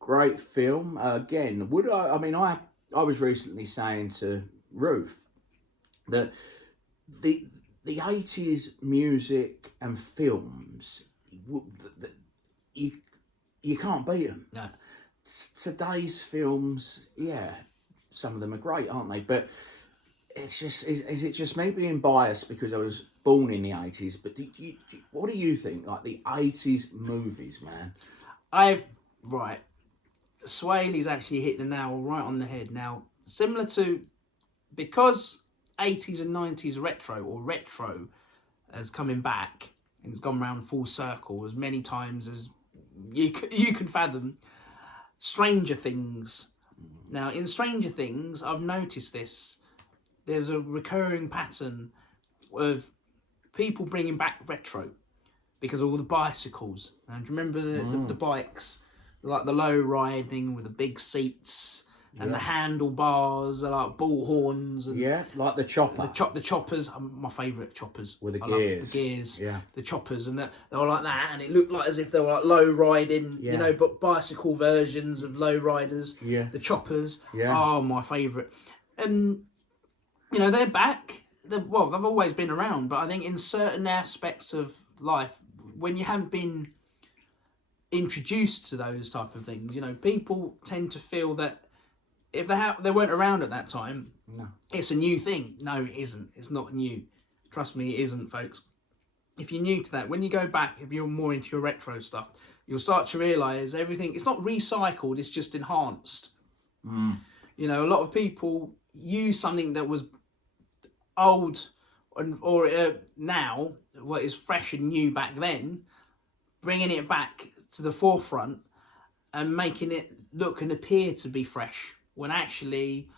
great film. Again, I was recently saying to Ruth that the 80's music and films, you can't beat them. No. Today's films, some of them are great, aren't they? But it's just, is it just me being biased because I was born in the 80's? But what do you think? Like the 80's movies, man? Swaley's actually hit the nail right on the head. Now, similar to, because 80's and 90's retro has coming back and it's gone round full circle as many times as you can fathom. Stranger Things Now, in Stranger Things, I've noticed this. There's a recurring pattern of people bringing back retro because of all the bicycles. And do you remember the bikes, like the low riding with the big seats and the handlebars are like bull horns and like the chopper. The choppers are my favourite choppers. With the I gears. love the gears, Yeah. the choppers, and they were like that, and it looked like as if they were like low riding, you know, but bicycle versions of low riders. Yeah. The choppers Yeah. my favourite. And, you know, they're back. They've always been around, but I think in certain aspects of life, when you haven't been introduced to those type of things, you know, people tend to feel that if they weren't around at that time, it's a new thing. No, it isn't. It's not new. Trust me, it isn't, folks. If you're new to that, when you go back, if you're more into your retro stuff, you'll start to realise everything, it's not recycled, it's just enhanced. You know, a lot of people use something that was old or now, what is fresh and new back then, bringing it back to the forefront and making it look and appear to be fresh, when actually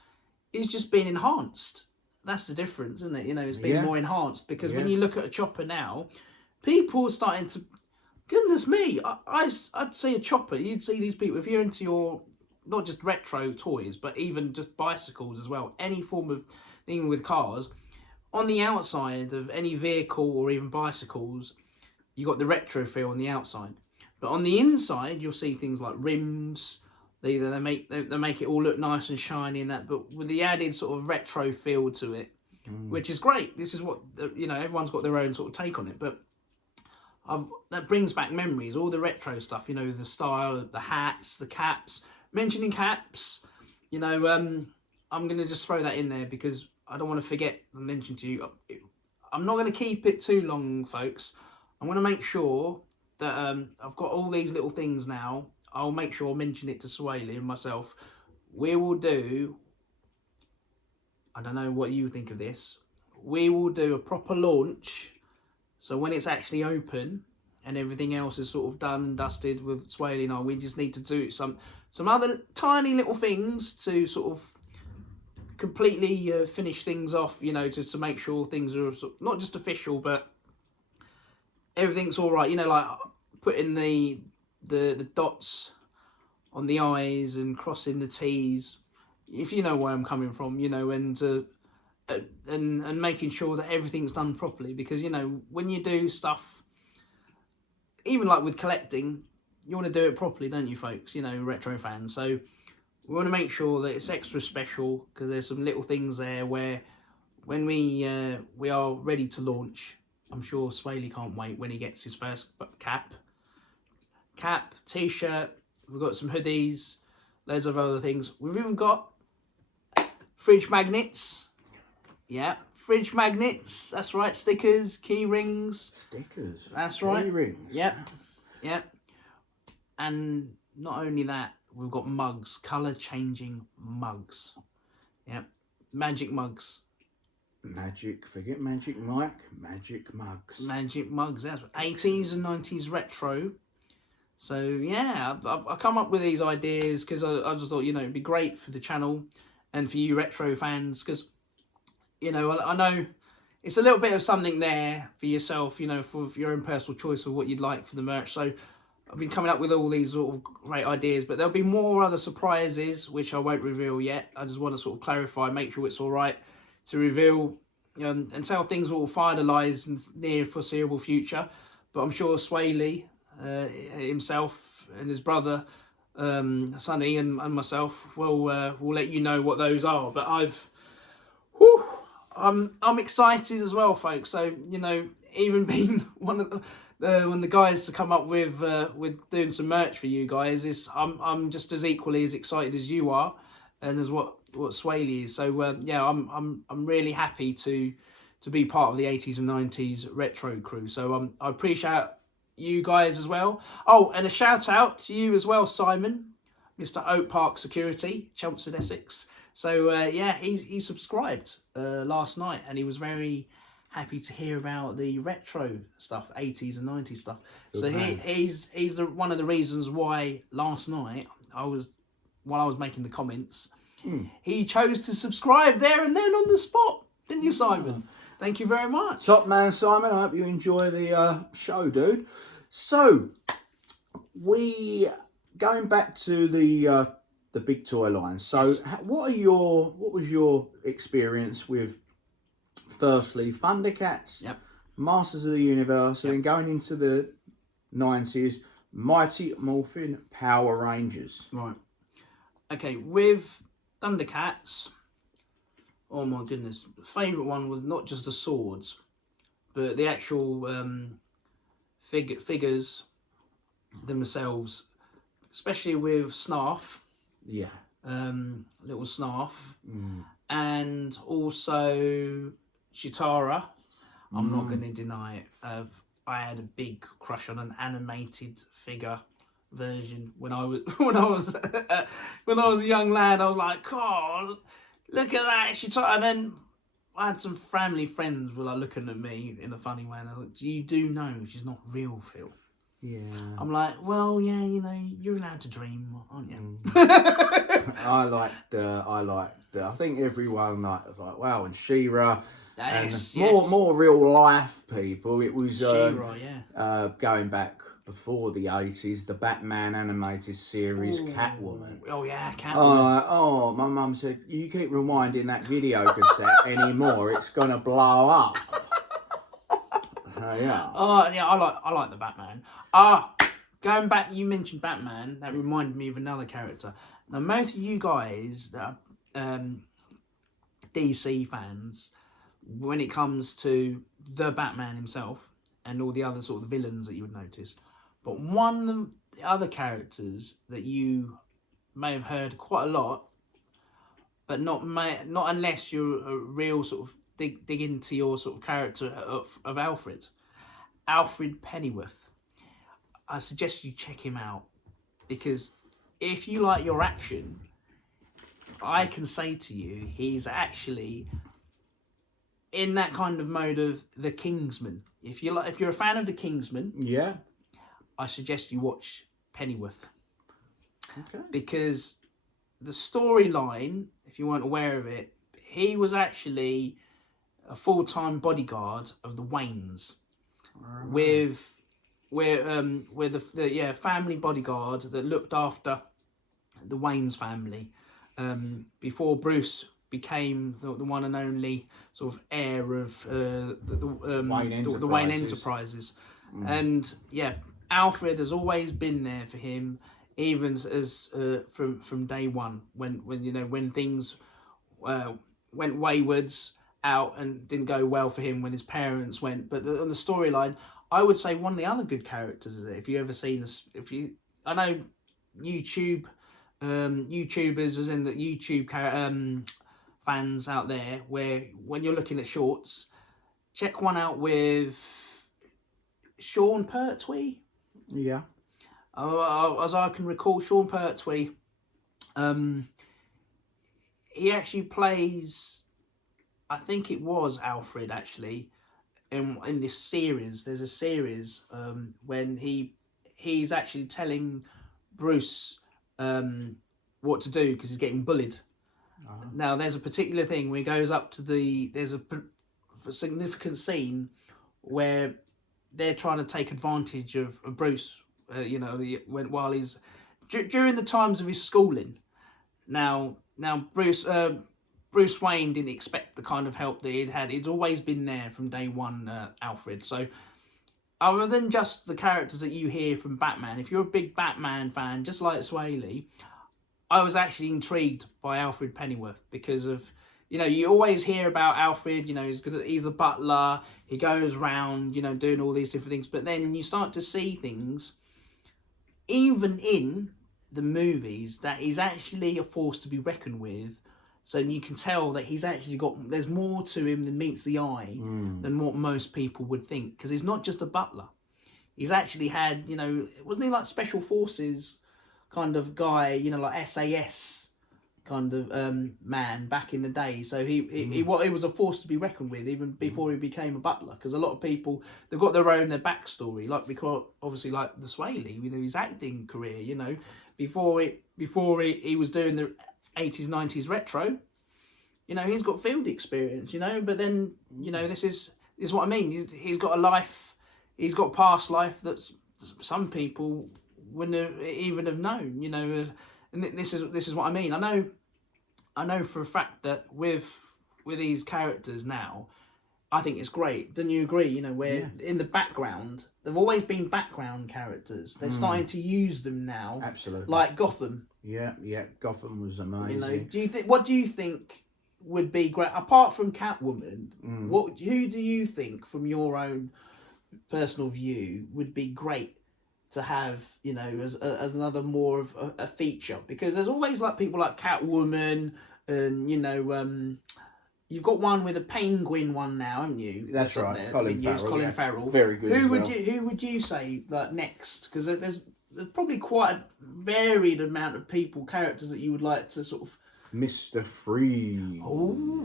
it's just been enhanced. That's the difference, isn't it? You know, it's been more enhanced, because when you look at a chopper now, people are starting to, goodness me, I'd see a chopper, you'd see these people, if you're into your, not just retro toys, but even just bicycles as well, any form of thing with cars, on the outside of any vehicle or even bicycles, you got the retro feel on the outside. But on the inside, you'll see things like rims. They make it all look nice and shiny and that, but with the added sort of retro feel to it, which is great. This is what, you know, everyone's got their own sort of take on it, but that brings back memories, all the retro stuff, you know, the style, the hats, the caps. Mentioning caps, you know, I'm going to just throw that in there because I don't want to forget to mention to you. I'm not going to keep it too long, folks. I'm going to make sure that I've got all these little things now. I'll make sure I mention it to Swaley and myself. We will do, I don't know what you think of this, we will do a proper launch. So when it's actually open and everything else is sort of done and dusted with Swaley and I, we just need to do some other tiny little things to sort of completely finish things off, you know, to make sure things are sort of not just official, but everything's all right, you know, like putting the dots on the I's and crossing the T's, if you know where I'm coming from, you know, and making sure that everything's done properly, because, you know, when you do stuff, even like with collecting, you want to do it properly, don't you, folks, you know, retro fans. So we want to make sure that it's extra special, because there's some little things there where when we are ready to launch, I'm sure Swaley can't wait when he gets his first cap, t-shirt, we've got some hoodies, loads of other things. We've even got fridge magnets. Yeah, fridge magnets, that's right, stickers, key rings. Stickers. That's right. Key rings. Yeah. And not only that, we've got mugs, colour changing mugs. Yeah, magic mugs. Forget Magic Mike, Magic Mugs. Magic mugs, that's 80s and 90s retro. So yeah, I come up with these ideas because I just thought, you know, it'd be great for the channel and for you retro fans, because, you know, I know it's a little bit of something there for yourself, you know, for your own personal choice of what you'd like for the merch. So I've been coming up with all these sort of great ideas, but there'll be more other surprises, which I won't reveal yet. I just want to sort of clarify, make sure it's all right to reveal until things will finalise in the near foreseeable future. But I'm sure Swaley himself and his brother Sonny and myself will let you know what those are. But I'm excited as well, folks. So, you know, even being one of the guys to come up with doing some merch for you guys, is I'm just as equally as excited as you are, and as what Swaley is. So yeah, I'm really happy to be part of the 80s and 90s retro crew. So I appreciate you guys as well. Oh, and a shout out to you as well, Simon, Mr. Oak Park Security, Chelmsford, Essex. So yeah, he subscribed last night, and he was very happy to hear about the retro stuff, 80s and 90s stuff. So he's one of the reasons why last night while I was making the comments, he chose to subscribe there and then on the spot. Didn't you, Simon? Thank you very much. Top man, Simon. I hope you enjoy the show, dude. So, going back to the big toy line. So, Yes. what was your experience with, firstly, Thundercats, Yep. Masters of the Universe, and then going into the 90s, Mighty Morphin Power Rangers? Right. Okay, with Thundercats, oh my goodness, favourite one was not just the swords, but the actual figures themselves, especially with Snarf, Yeah. little Snarf, and also Chitara. I'm not going to deny it. I had a big crush on an animated figure version when I was when I was a young lad. I was like, "Oh, look at that, Chitara!" And then I had some family friends were like looking at me in a funny way, and I was like, "You do know she's not real, Phil." Yeah. I'm like, "Well, yeah, you know, you're allowed to dream, aren't you?" I think everyone like wow, and She-Ra, Yes, and more real life people. It was She-Ra, yeah. going back before the 80s, the Batman animated series, Ooh. Catwoman. Oh yeah, Catwoman. Oh, my mum said, you keep rewinding that video cassette anymore, it's gonna blow up. So yeah. Oh yeah, I like the Batman. Going back, you mentioned Batman. That reminded me of another character. Now, most of you guys that are DC fans, when it comes to the Batman himself and all the other sort of villains that you would notice, but one of the other characters that you may have heard quite a lot, but not unless you're a real sort of dig into your sort of character of Alfred Pennyworth. I suggest you check him out, because if you like your action, I can say to you, he's actually in that kind of mode of the Kingsman. If you're a fan of the Kingsman, Yeah. I suggest you watch Pennyworth, Okay. because the storyline, if you weren't aware of it, he was actually a full-time bodyguard of the Waynes, with the family bodyguard that looked after the Waynes family, before Bruce became the one and only sort of heir of the Wayne Enterprises. And yeah, Alfred has always been there for him, even as from day one, when things went waywards out and didn't go well for him when his parents went. But on the storyline, I would say one of the other good characters is, if you ever seen this, I know YouTubers, as in the YouTube fans out there, where when you're looking at shorts, check one out with Sean Pertwee. Yeah. As I can recall, Sean Pertwee, he actually plays, I think it was Alfred actually, in this series. There's a series when he's actually telling Bruce what to do because he's getting bullied. Now there's a particular thing where he goes up to there's a significant scene where they're trying to take advantage of Bruce, while he's during the times of his schooling. Now Bruce Wayne didn't expect the kind of help that he'd had. He'd always been there from day one, Alfred. So other than just the characters that you hear from Batman, if you're a big Batman fan, just like Swaley, I was actually intrigued by Alfred Pennyworth because of, you always hear about Alfred, he's the butler, he goes around, doing all these different things. But then you start to see things, even in the movies, that he's actually a force to be reckoned with. So you can tell that he's actually there's more to him than meets the eye than what most people would think. Because he's not just a butler. He's actually had, wasn't he like special forces kind of guy, like SAS kind of man back in the day. So he was a force to be reckoned with even before he became a butler. Because a lot of people, they've got their backstory, because obviously like the Swaley, his acting career, before he was doing 80s, 90s retro, you know, he's got field experience, you know, but then, you know, this is what I mean. He's got a life, he's got past life that some people wouldn't have even have known, you know, and this is what I mean. I know for a fact that with these characters now, I think it's great. Don't you agree? You know, where in the background, they've always been background characters. They're starting to use them now. Absolutely. Like Gotham. Yeah, Gotham was amazing. You know, what do you think would be great apart from Catwoman? Who do you think, from your own personal view, would be great to have, you know, as another more of a feature? Because there's always like people like Catwoman, and you know, you've got one with a penguin one now, haven't you? That's right, Colin Farrell. Very good. Who would you say like next? Because there's probably quite a varied amount of characters that you would like to sort of. Mr. Freeze. Oh,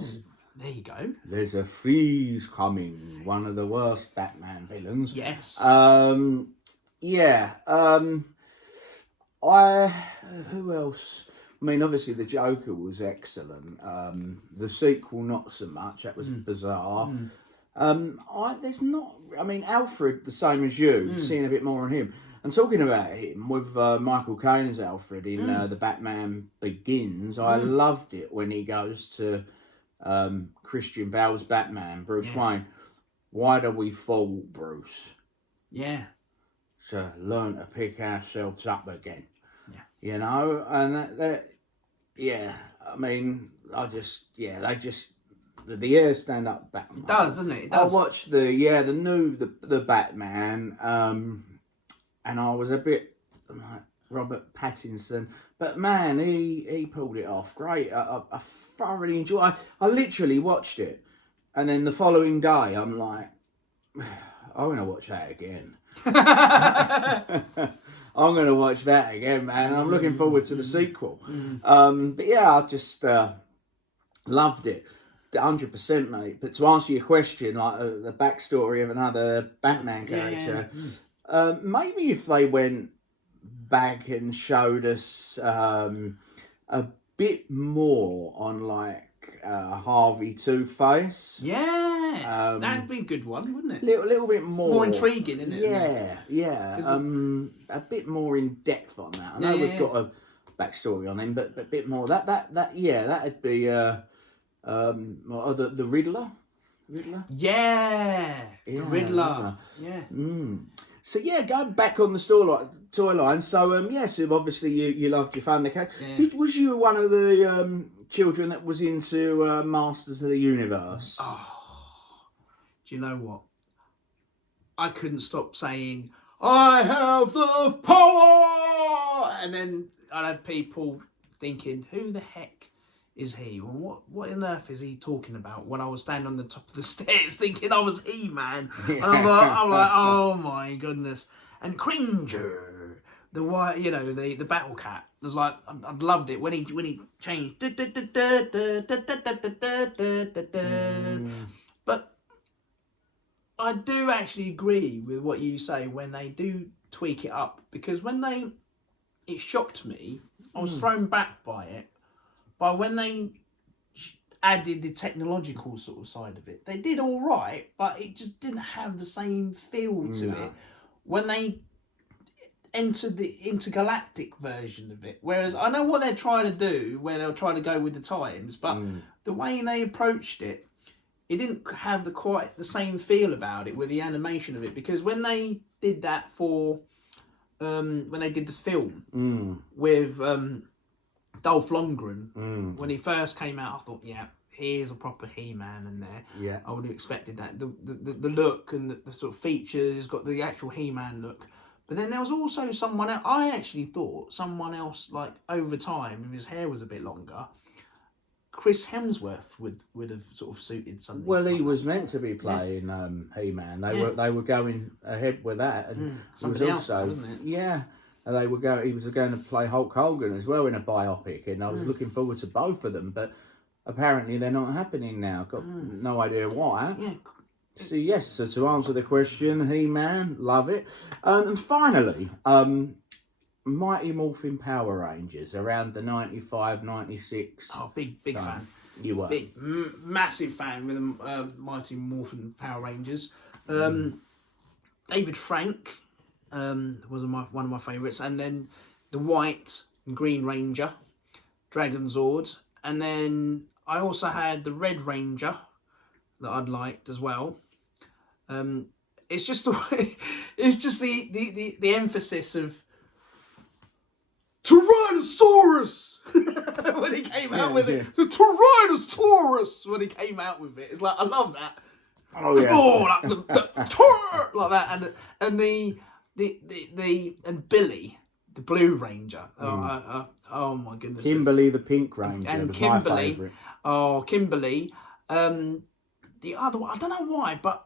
there you go. There's a Freeze coming. One of the worst Batman villains. Yes. Yeah. Who else? I mean, obviously the Joker was excellent. The sequel, not so much. That was bizarre. There's not. I mean, Alfred, the same as you. Seeing a bit more on him. And talking about him with Michael Caine as Alfred in the Batman Begins, I loved it when he goes to Christian Bale's Batman, Bruce Wayne. Why do we fall, Bruce? Yeah. To learn to pick ourselves up again. Yeah. You know, and that I mean, the hair stand up Batman. It does, doesn't it? It does. I watched the Batman, and I was a bit like Robert Pattinson, but man, he pulled it off great. I thoroughly enjoyed. I literally watched it, and then the following day, I'm like, I'm gonna watch that again. I'm going to watch that again, man. I'm looking forward to the sequel. But yeah, I just loved it. 100%, mate. But to answer your question, like the backstory of another Batman character, maybe if they went back and showed us a bit more on like Harvey Two-Face. Yeah, that'd be a good one, wouldn't it? Little bit more. More intriguing, isn't it? Yeah. A bit more in depth on that. I know we've got a backstory on him, but a bit more. That'd be the Riddler. Yeah, the Riddler. Yeah. So yeah, going back on the toy line. So yes, obviously you loved your Thundercats. Yeah. Was you one of the children that was into Masters of the Universe? Oh, do you know what? I couldn't stop saying, "I have the power," and then I had people thinking, "Who the heck is he? Well, what on earth is he talking about?" When I was standing on the top of the stairs thinking I was He-Man. And I'm like, oh my goodness. And Cringer, the white, you know, the battle cat. I was like, I loved it when he changed. But I do actually agree with what you say when they do tweak it up, because it shocked me. I was thrown back by it. But when they added the technological sort of side of it, they did all right, but it just didn't have the same feel to it when they entered the intergalactic version of it. Whereas I know what they're trying to do, where they'll try to go with the times, but the way they approached it, it didn't have quite the same feel about it with the animation of it. Because when they did that for, when they did the film with Dolph Lundgren, when he first came out, I thought, yeah, here's a proper He-Man in there. Yeah, I would have expected that. The look and the sort of features, got the actual He-Man look. But then there was also someone else. I actually thought someone else, like over time, if his hair was a bit longer, Chris Hemsworth would have sort of suited something. Well, he was meant to be playing He-Man. They were going ahead with that, and somebody else, wasn't it? Yeah. And he was going to play Hulk Hogan as well in a biopic, and I was looking forward to both of them, but apparently they're not happening now. Got no idea why. Yeah. So yes, so to answer the question, He-Man, love it. And finally, Mighty Morphin Power Rangers around the 95, 96. Oh, big fan. You were. Big, massive fan with the Mighty Morphin Power Rangers. David Frank was one of my favourites. And then the White and Green Ranger, Dragon Zord. And then I also had the Red Ranger that I'd liked as well. It's just the way, it's just the emphasis of Tyrannosaurus when he came out with it. The Tyrannosaurus when he came out with it. It's like, I love that. Oh yeah. Oh, like like that, and Billy, the Blue Ranger. Oh my goodness. Kimberly, the Pink Ranger, and was Kimberly. my favourite. Oh, Kimberly. The other one, I don't know why, but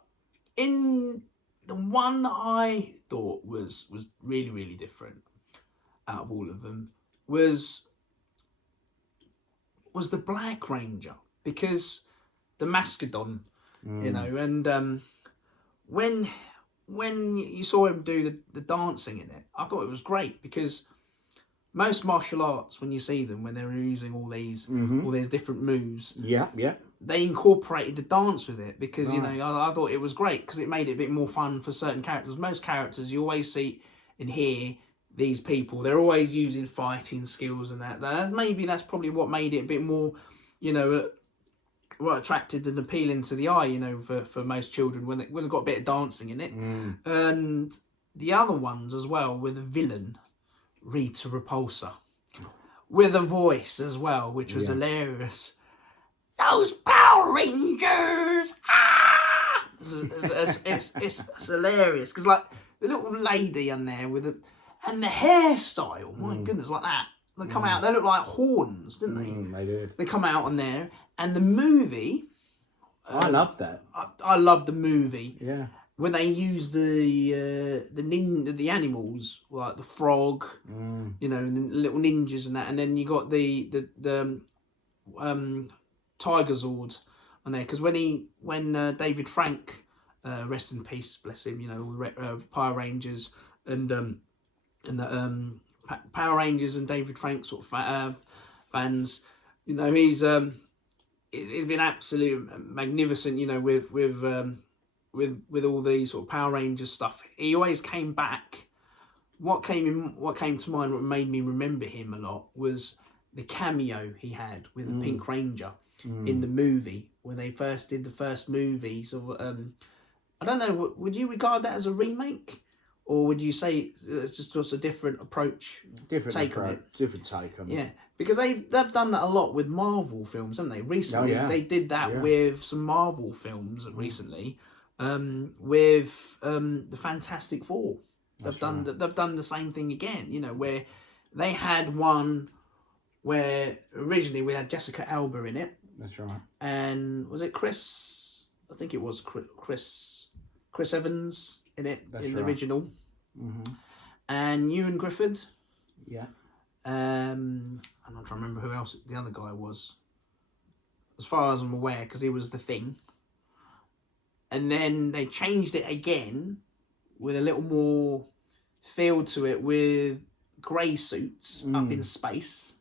in the one that I thought was really, really different out of all of them was the Black Ranger, because the Mastodon, you know, and when you saw him do the dancing in it, I thought it was great, because most martial arts, when you see them, when they're using all these different moves, they incorporated the dance with it, because you know, I thought it was great because it made it a bit more fun for certain characters. Most characters you always see and hear these people, they're always using fighting skills and that. Maybe that's probably what made it a bit more, you know, attracted and appealing to the eye, you know, for most children when they've got a bit of dancing in it. And the other ones as well were the villain, Rita Repulsa, with a voice as well, which was hilarious. Those Power Rangers! Ah! It's hilarious, because like the little lady on there and the hairstyle, my goodness, like that. They come out, they look like horns, didn't they? They did. They come out on there, and the movie. I love that. I love the movie. Yeah. When they use the animals, like the frog, you know, and the little ninjas and that, and then you got the Tiger Zord on there, because when David Frank, rest in peace, bless him, you know, Power Rangers and the Power Rangers and David Frank sort of fans, you know, he's been absolutely magnificent, you know, with all the sort of Power Rangers stuff. He always came back. What came to mind, what made me remember him a lot, was the cameo he had with the Pink Ranger in the movie when they first did the first movies of. I don't know. Would you regard that as a remake, or would you say it's just a different approach? Different take on it. Different take on it. Yeah, because they've done that a lot with Marvel films, haven't they? Recently, they did that with some Marvel films recently. With the Fantastic Four, they've done the same thing again. You know, where they had one where originally we had Jessica Alba in it. That's right. And was it Chris? I think it was Chris Evans in it. That's in the original. And Ewan Griffith. Yeah. I'm not trying to remember who else the other guy was. As far as I'm aware, because he was the Thing. And then they changed it again with a little more feel to it, with grey suits up in space.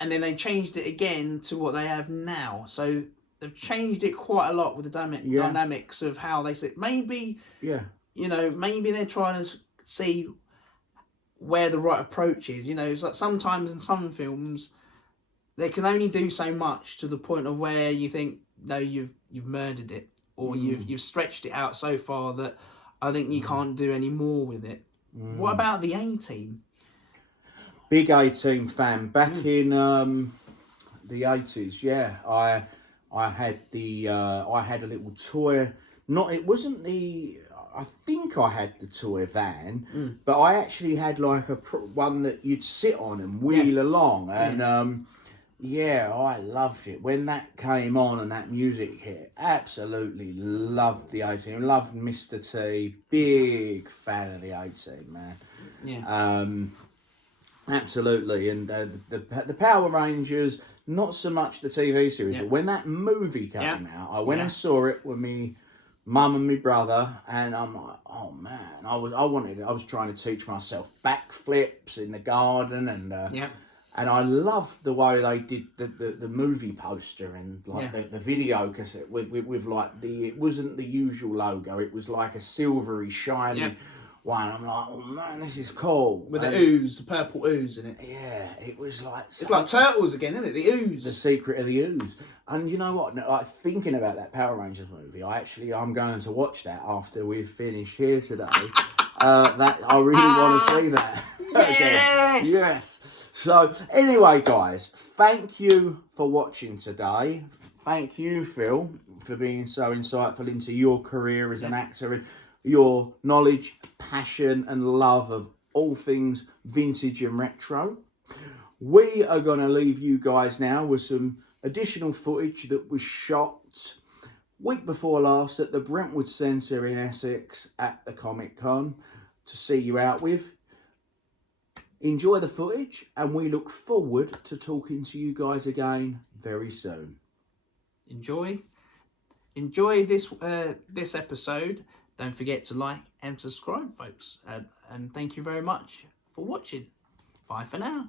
And then they changed it again to what they have now. So they've changed it quite a lot with the dynamics of how they sit. Maybe, you know, maybe they're trying to see where the right approach is. You know, it's like sometimes in some films, they can only do so much to the point of where you think, no, you've murdered it. Or you've stretched it out so far that I think you can't do any more with it. What about the A-Team? Big A-Team fan. Back in the 80s, yeah. I had a little toy. It wasn't the. I think I had the toy van, but I actually had like one that you'd sit on and wheel along, and yeah, I loved it when that came on and that music hit. Absolutely loved the A-Team. Loved Mr. T. Big fan of the A-Team, man. Yeah. Absolutely, and the Power Rangers. Not so much the TV series, but when that movie came out, I went and saw it with mum and my brother, and I'm like, oh man, I was trying to teach myself backflips in the garden, and Yeah. and I loved the way they did the movie poster and like the video, because with like it wasn't the usual logo, it was like a silvery shiny one. I'm like, oh man, this is cool. With the ooze, the purple ooze in it. Yeah, it was like... It's like Turtles again, isn't it? The ooze. The secret of the ooze. And you know what? Like, thinking about that Power Rangers movie, I'm going to watch that after we've finished here today. That I really want to see that. Yes! Yes! So, anyway, guys, thank you for watching today. Thank you, Phil, for being so insightful into your career as an actor and your knowledge, passion and love of all things vintage and retro. We are going to leave you guys now with some additional footage that was shot week before last at the Brentwood Centre in Essex at the Comic Con to see you out with. Enjoy the footage, and we look forward to talking to you guys again very soon. Enjoy this episode. Don't forget to like and subscribe, folks. And thank you very much for watching. Bye for now.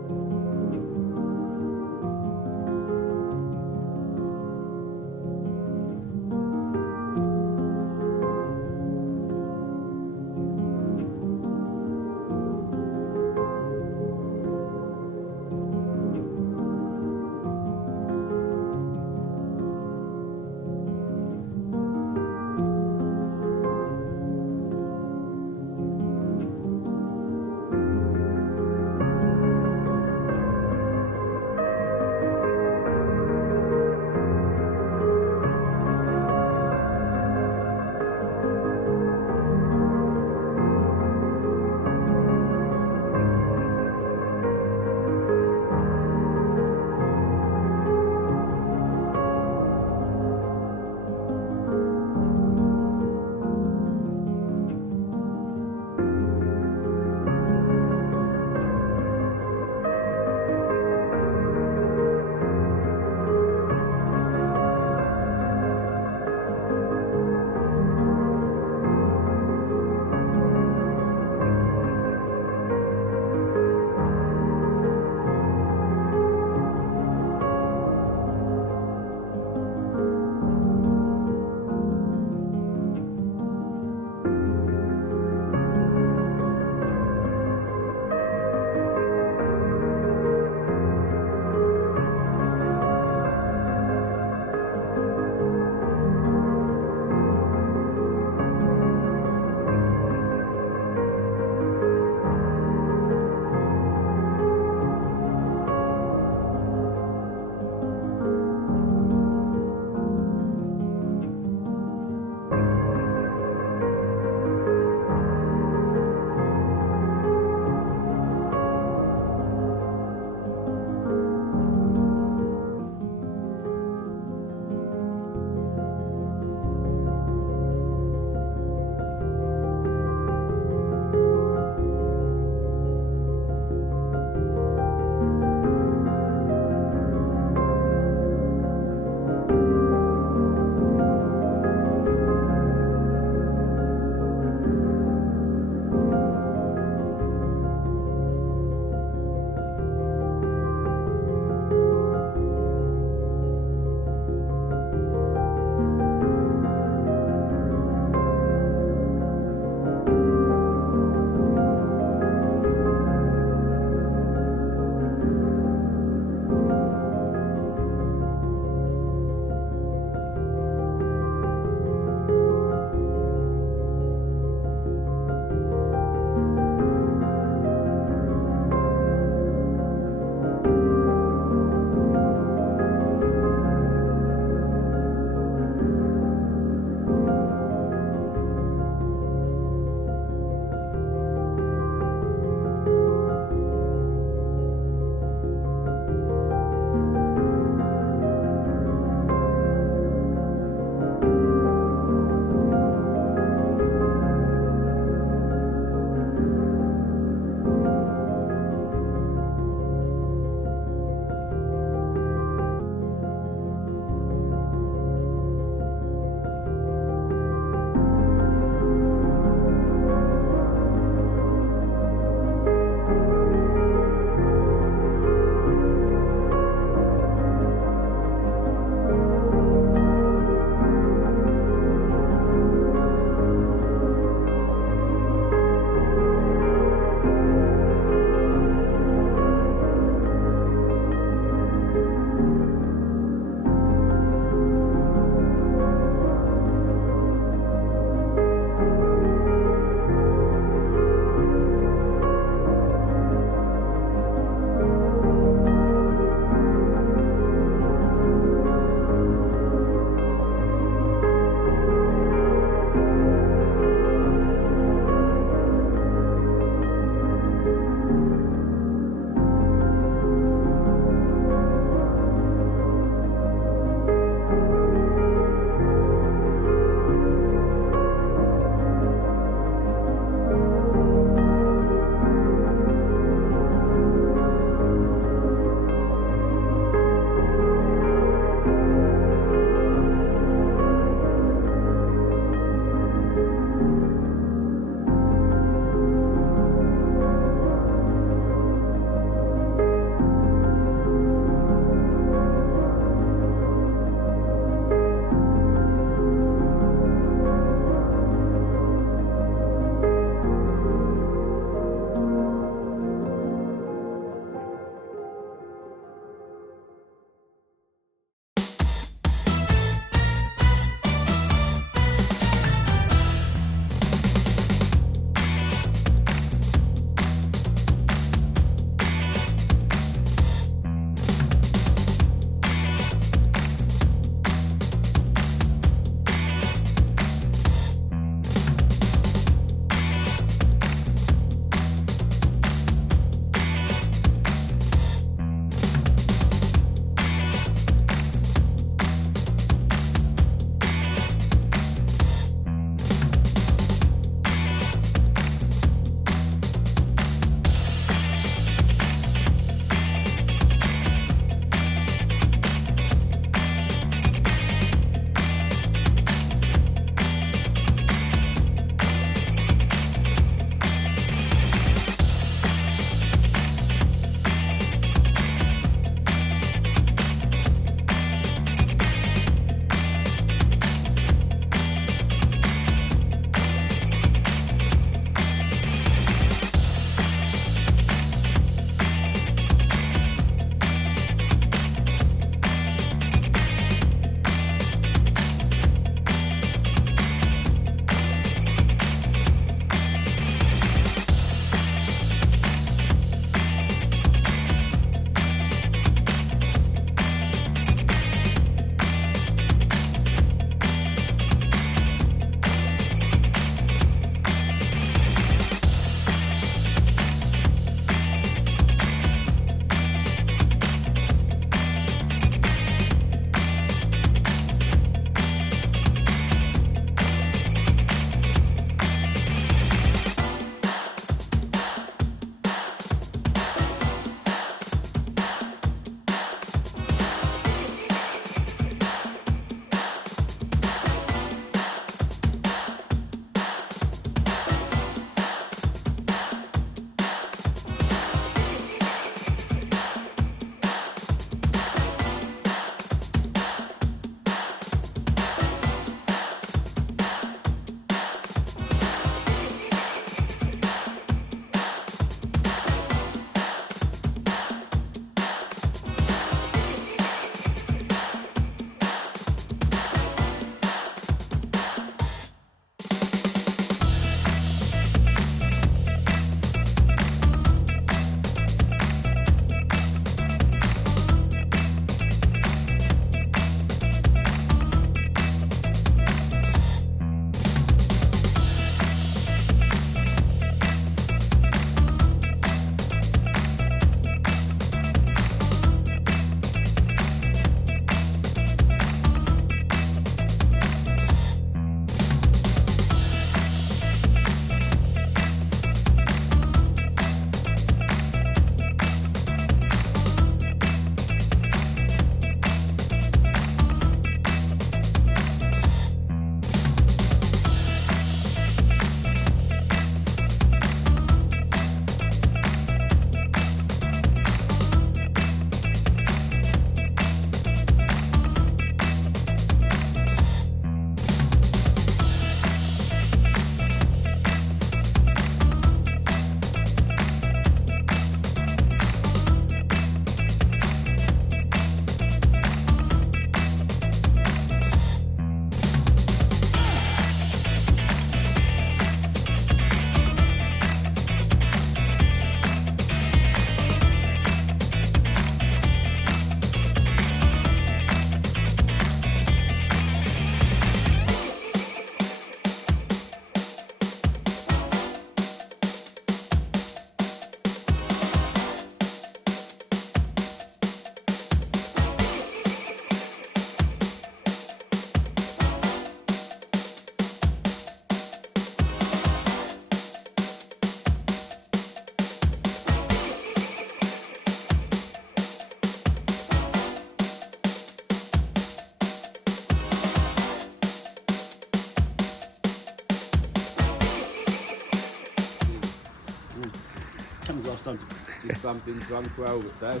Come across time to just bump into Uncle Albert though.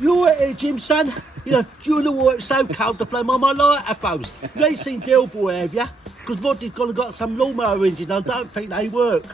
You alright here, Jim, son? You know, during the war it was so cold to flame on my lighter phones. You ain't seen Deal Boy, have you? Because Roddy's got some lawnmower engines and I don't think they work.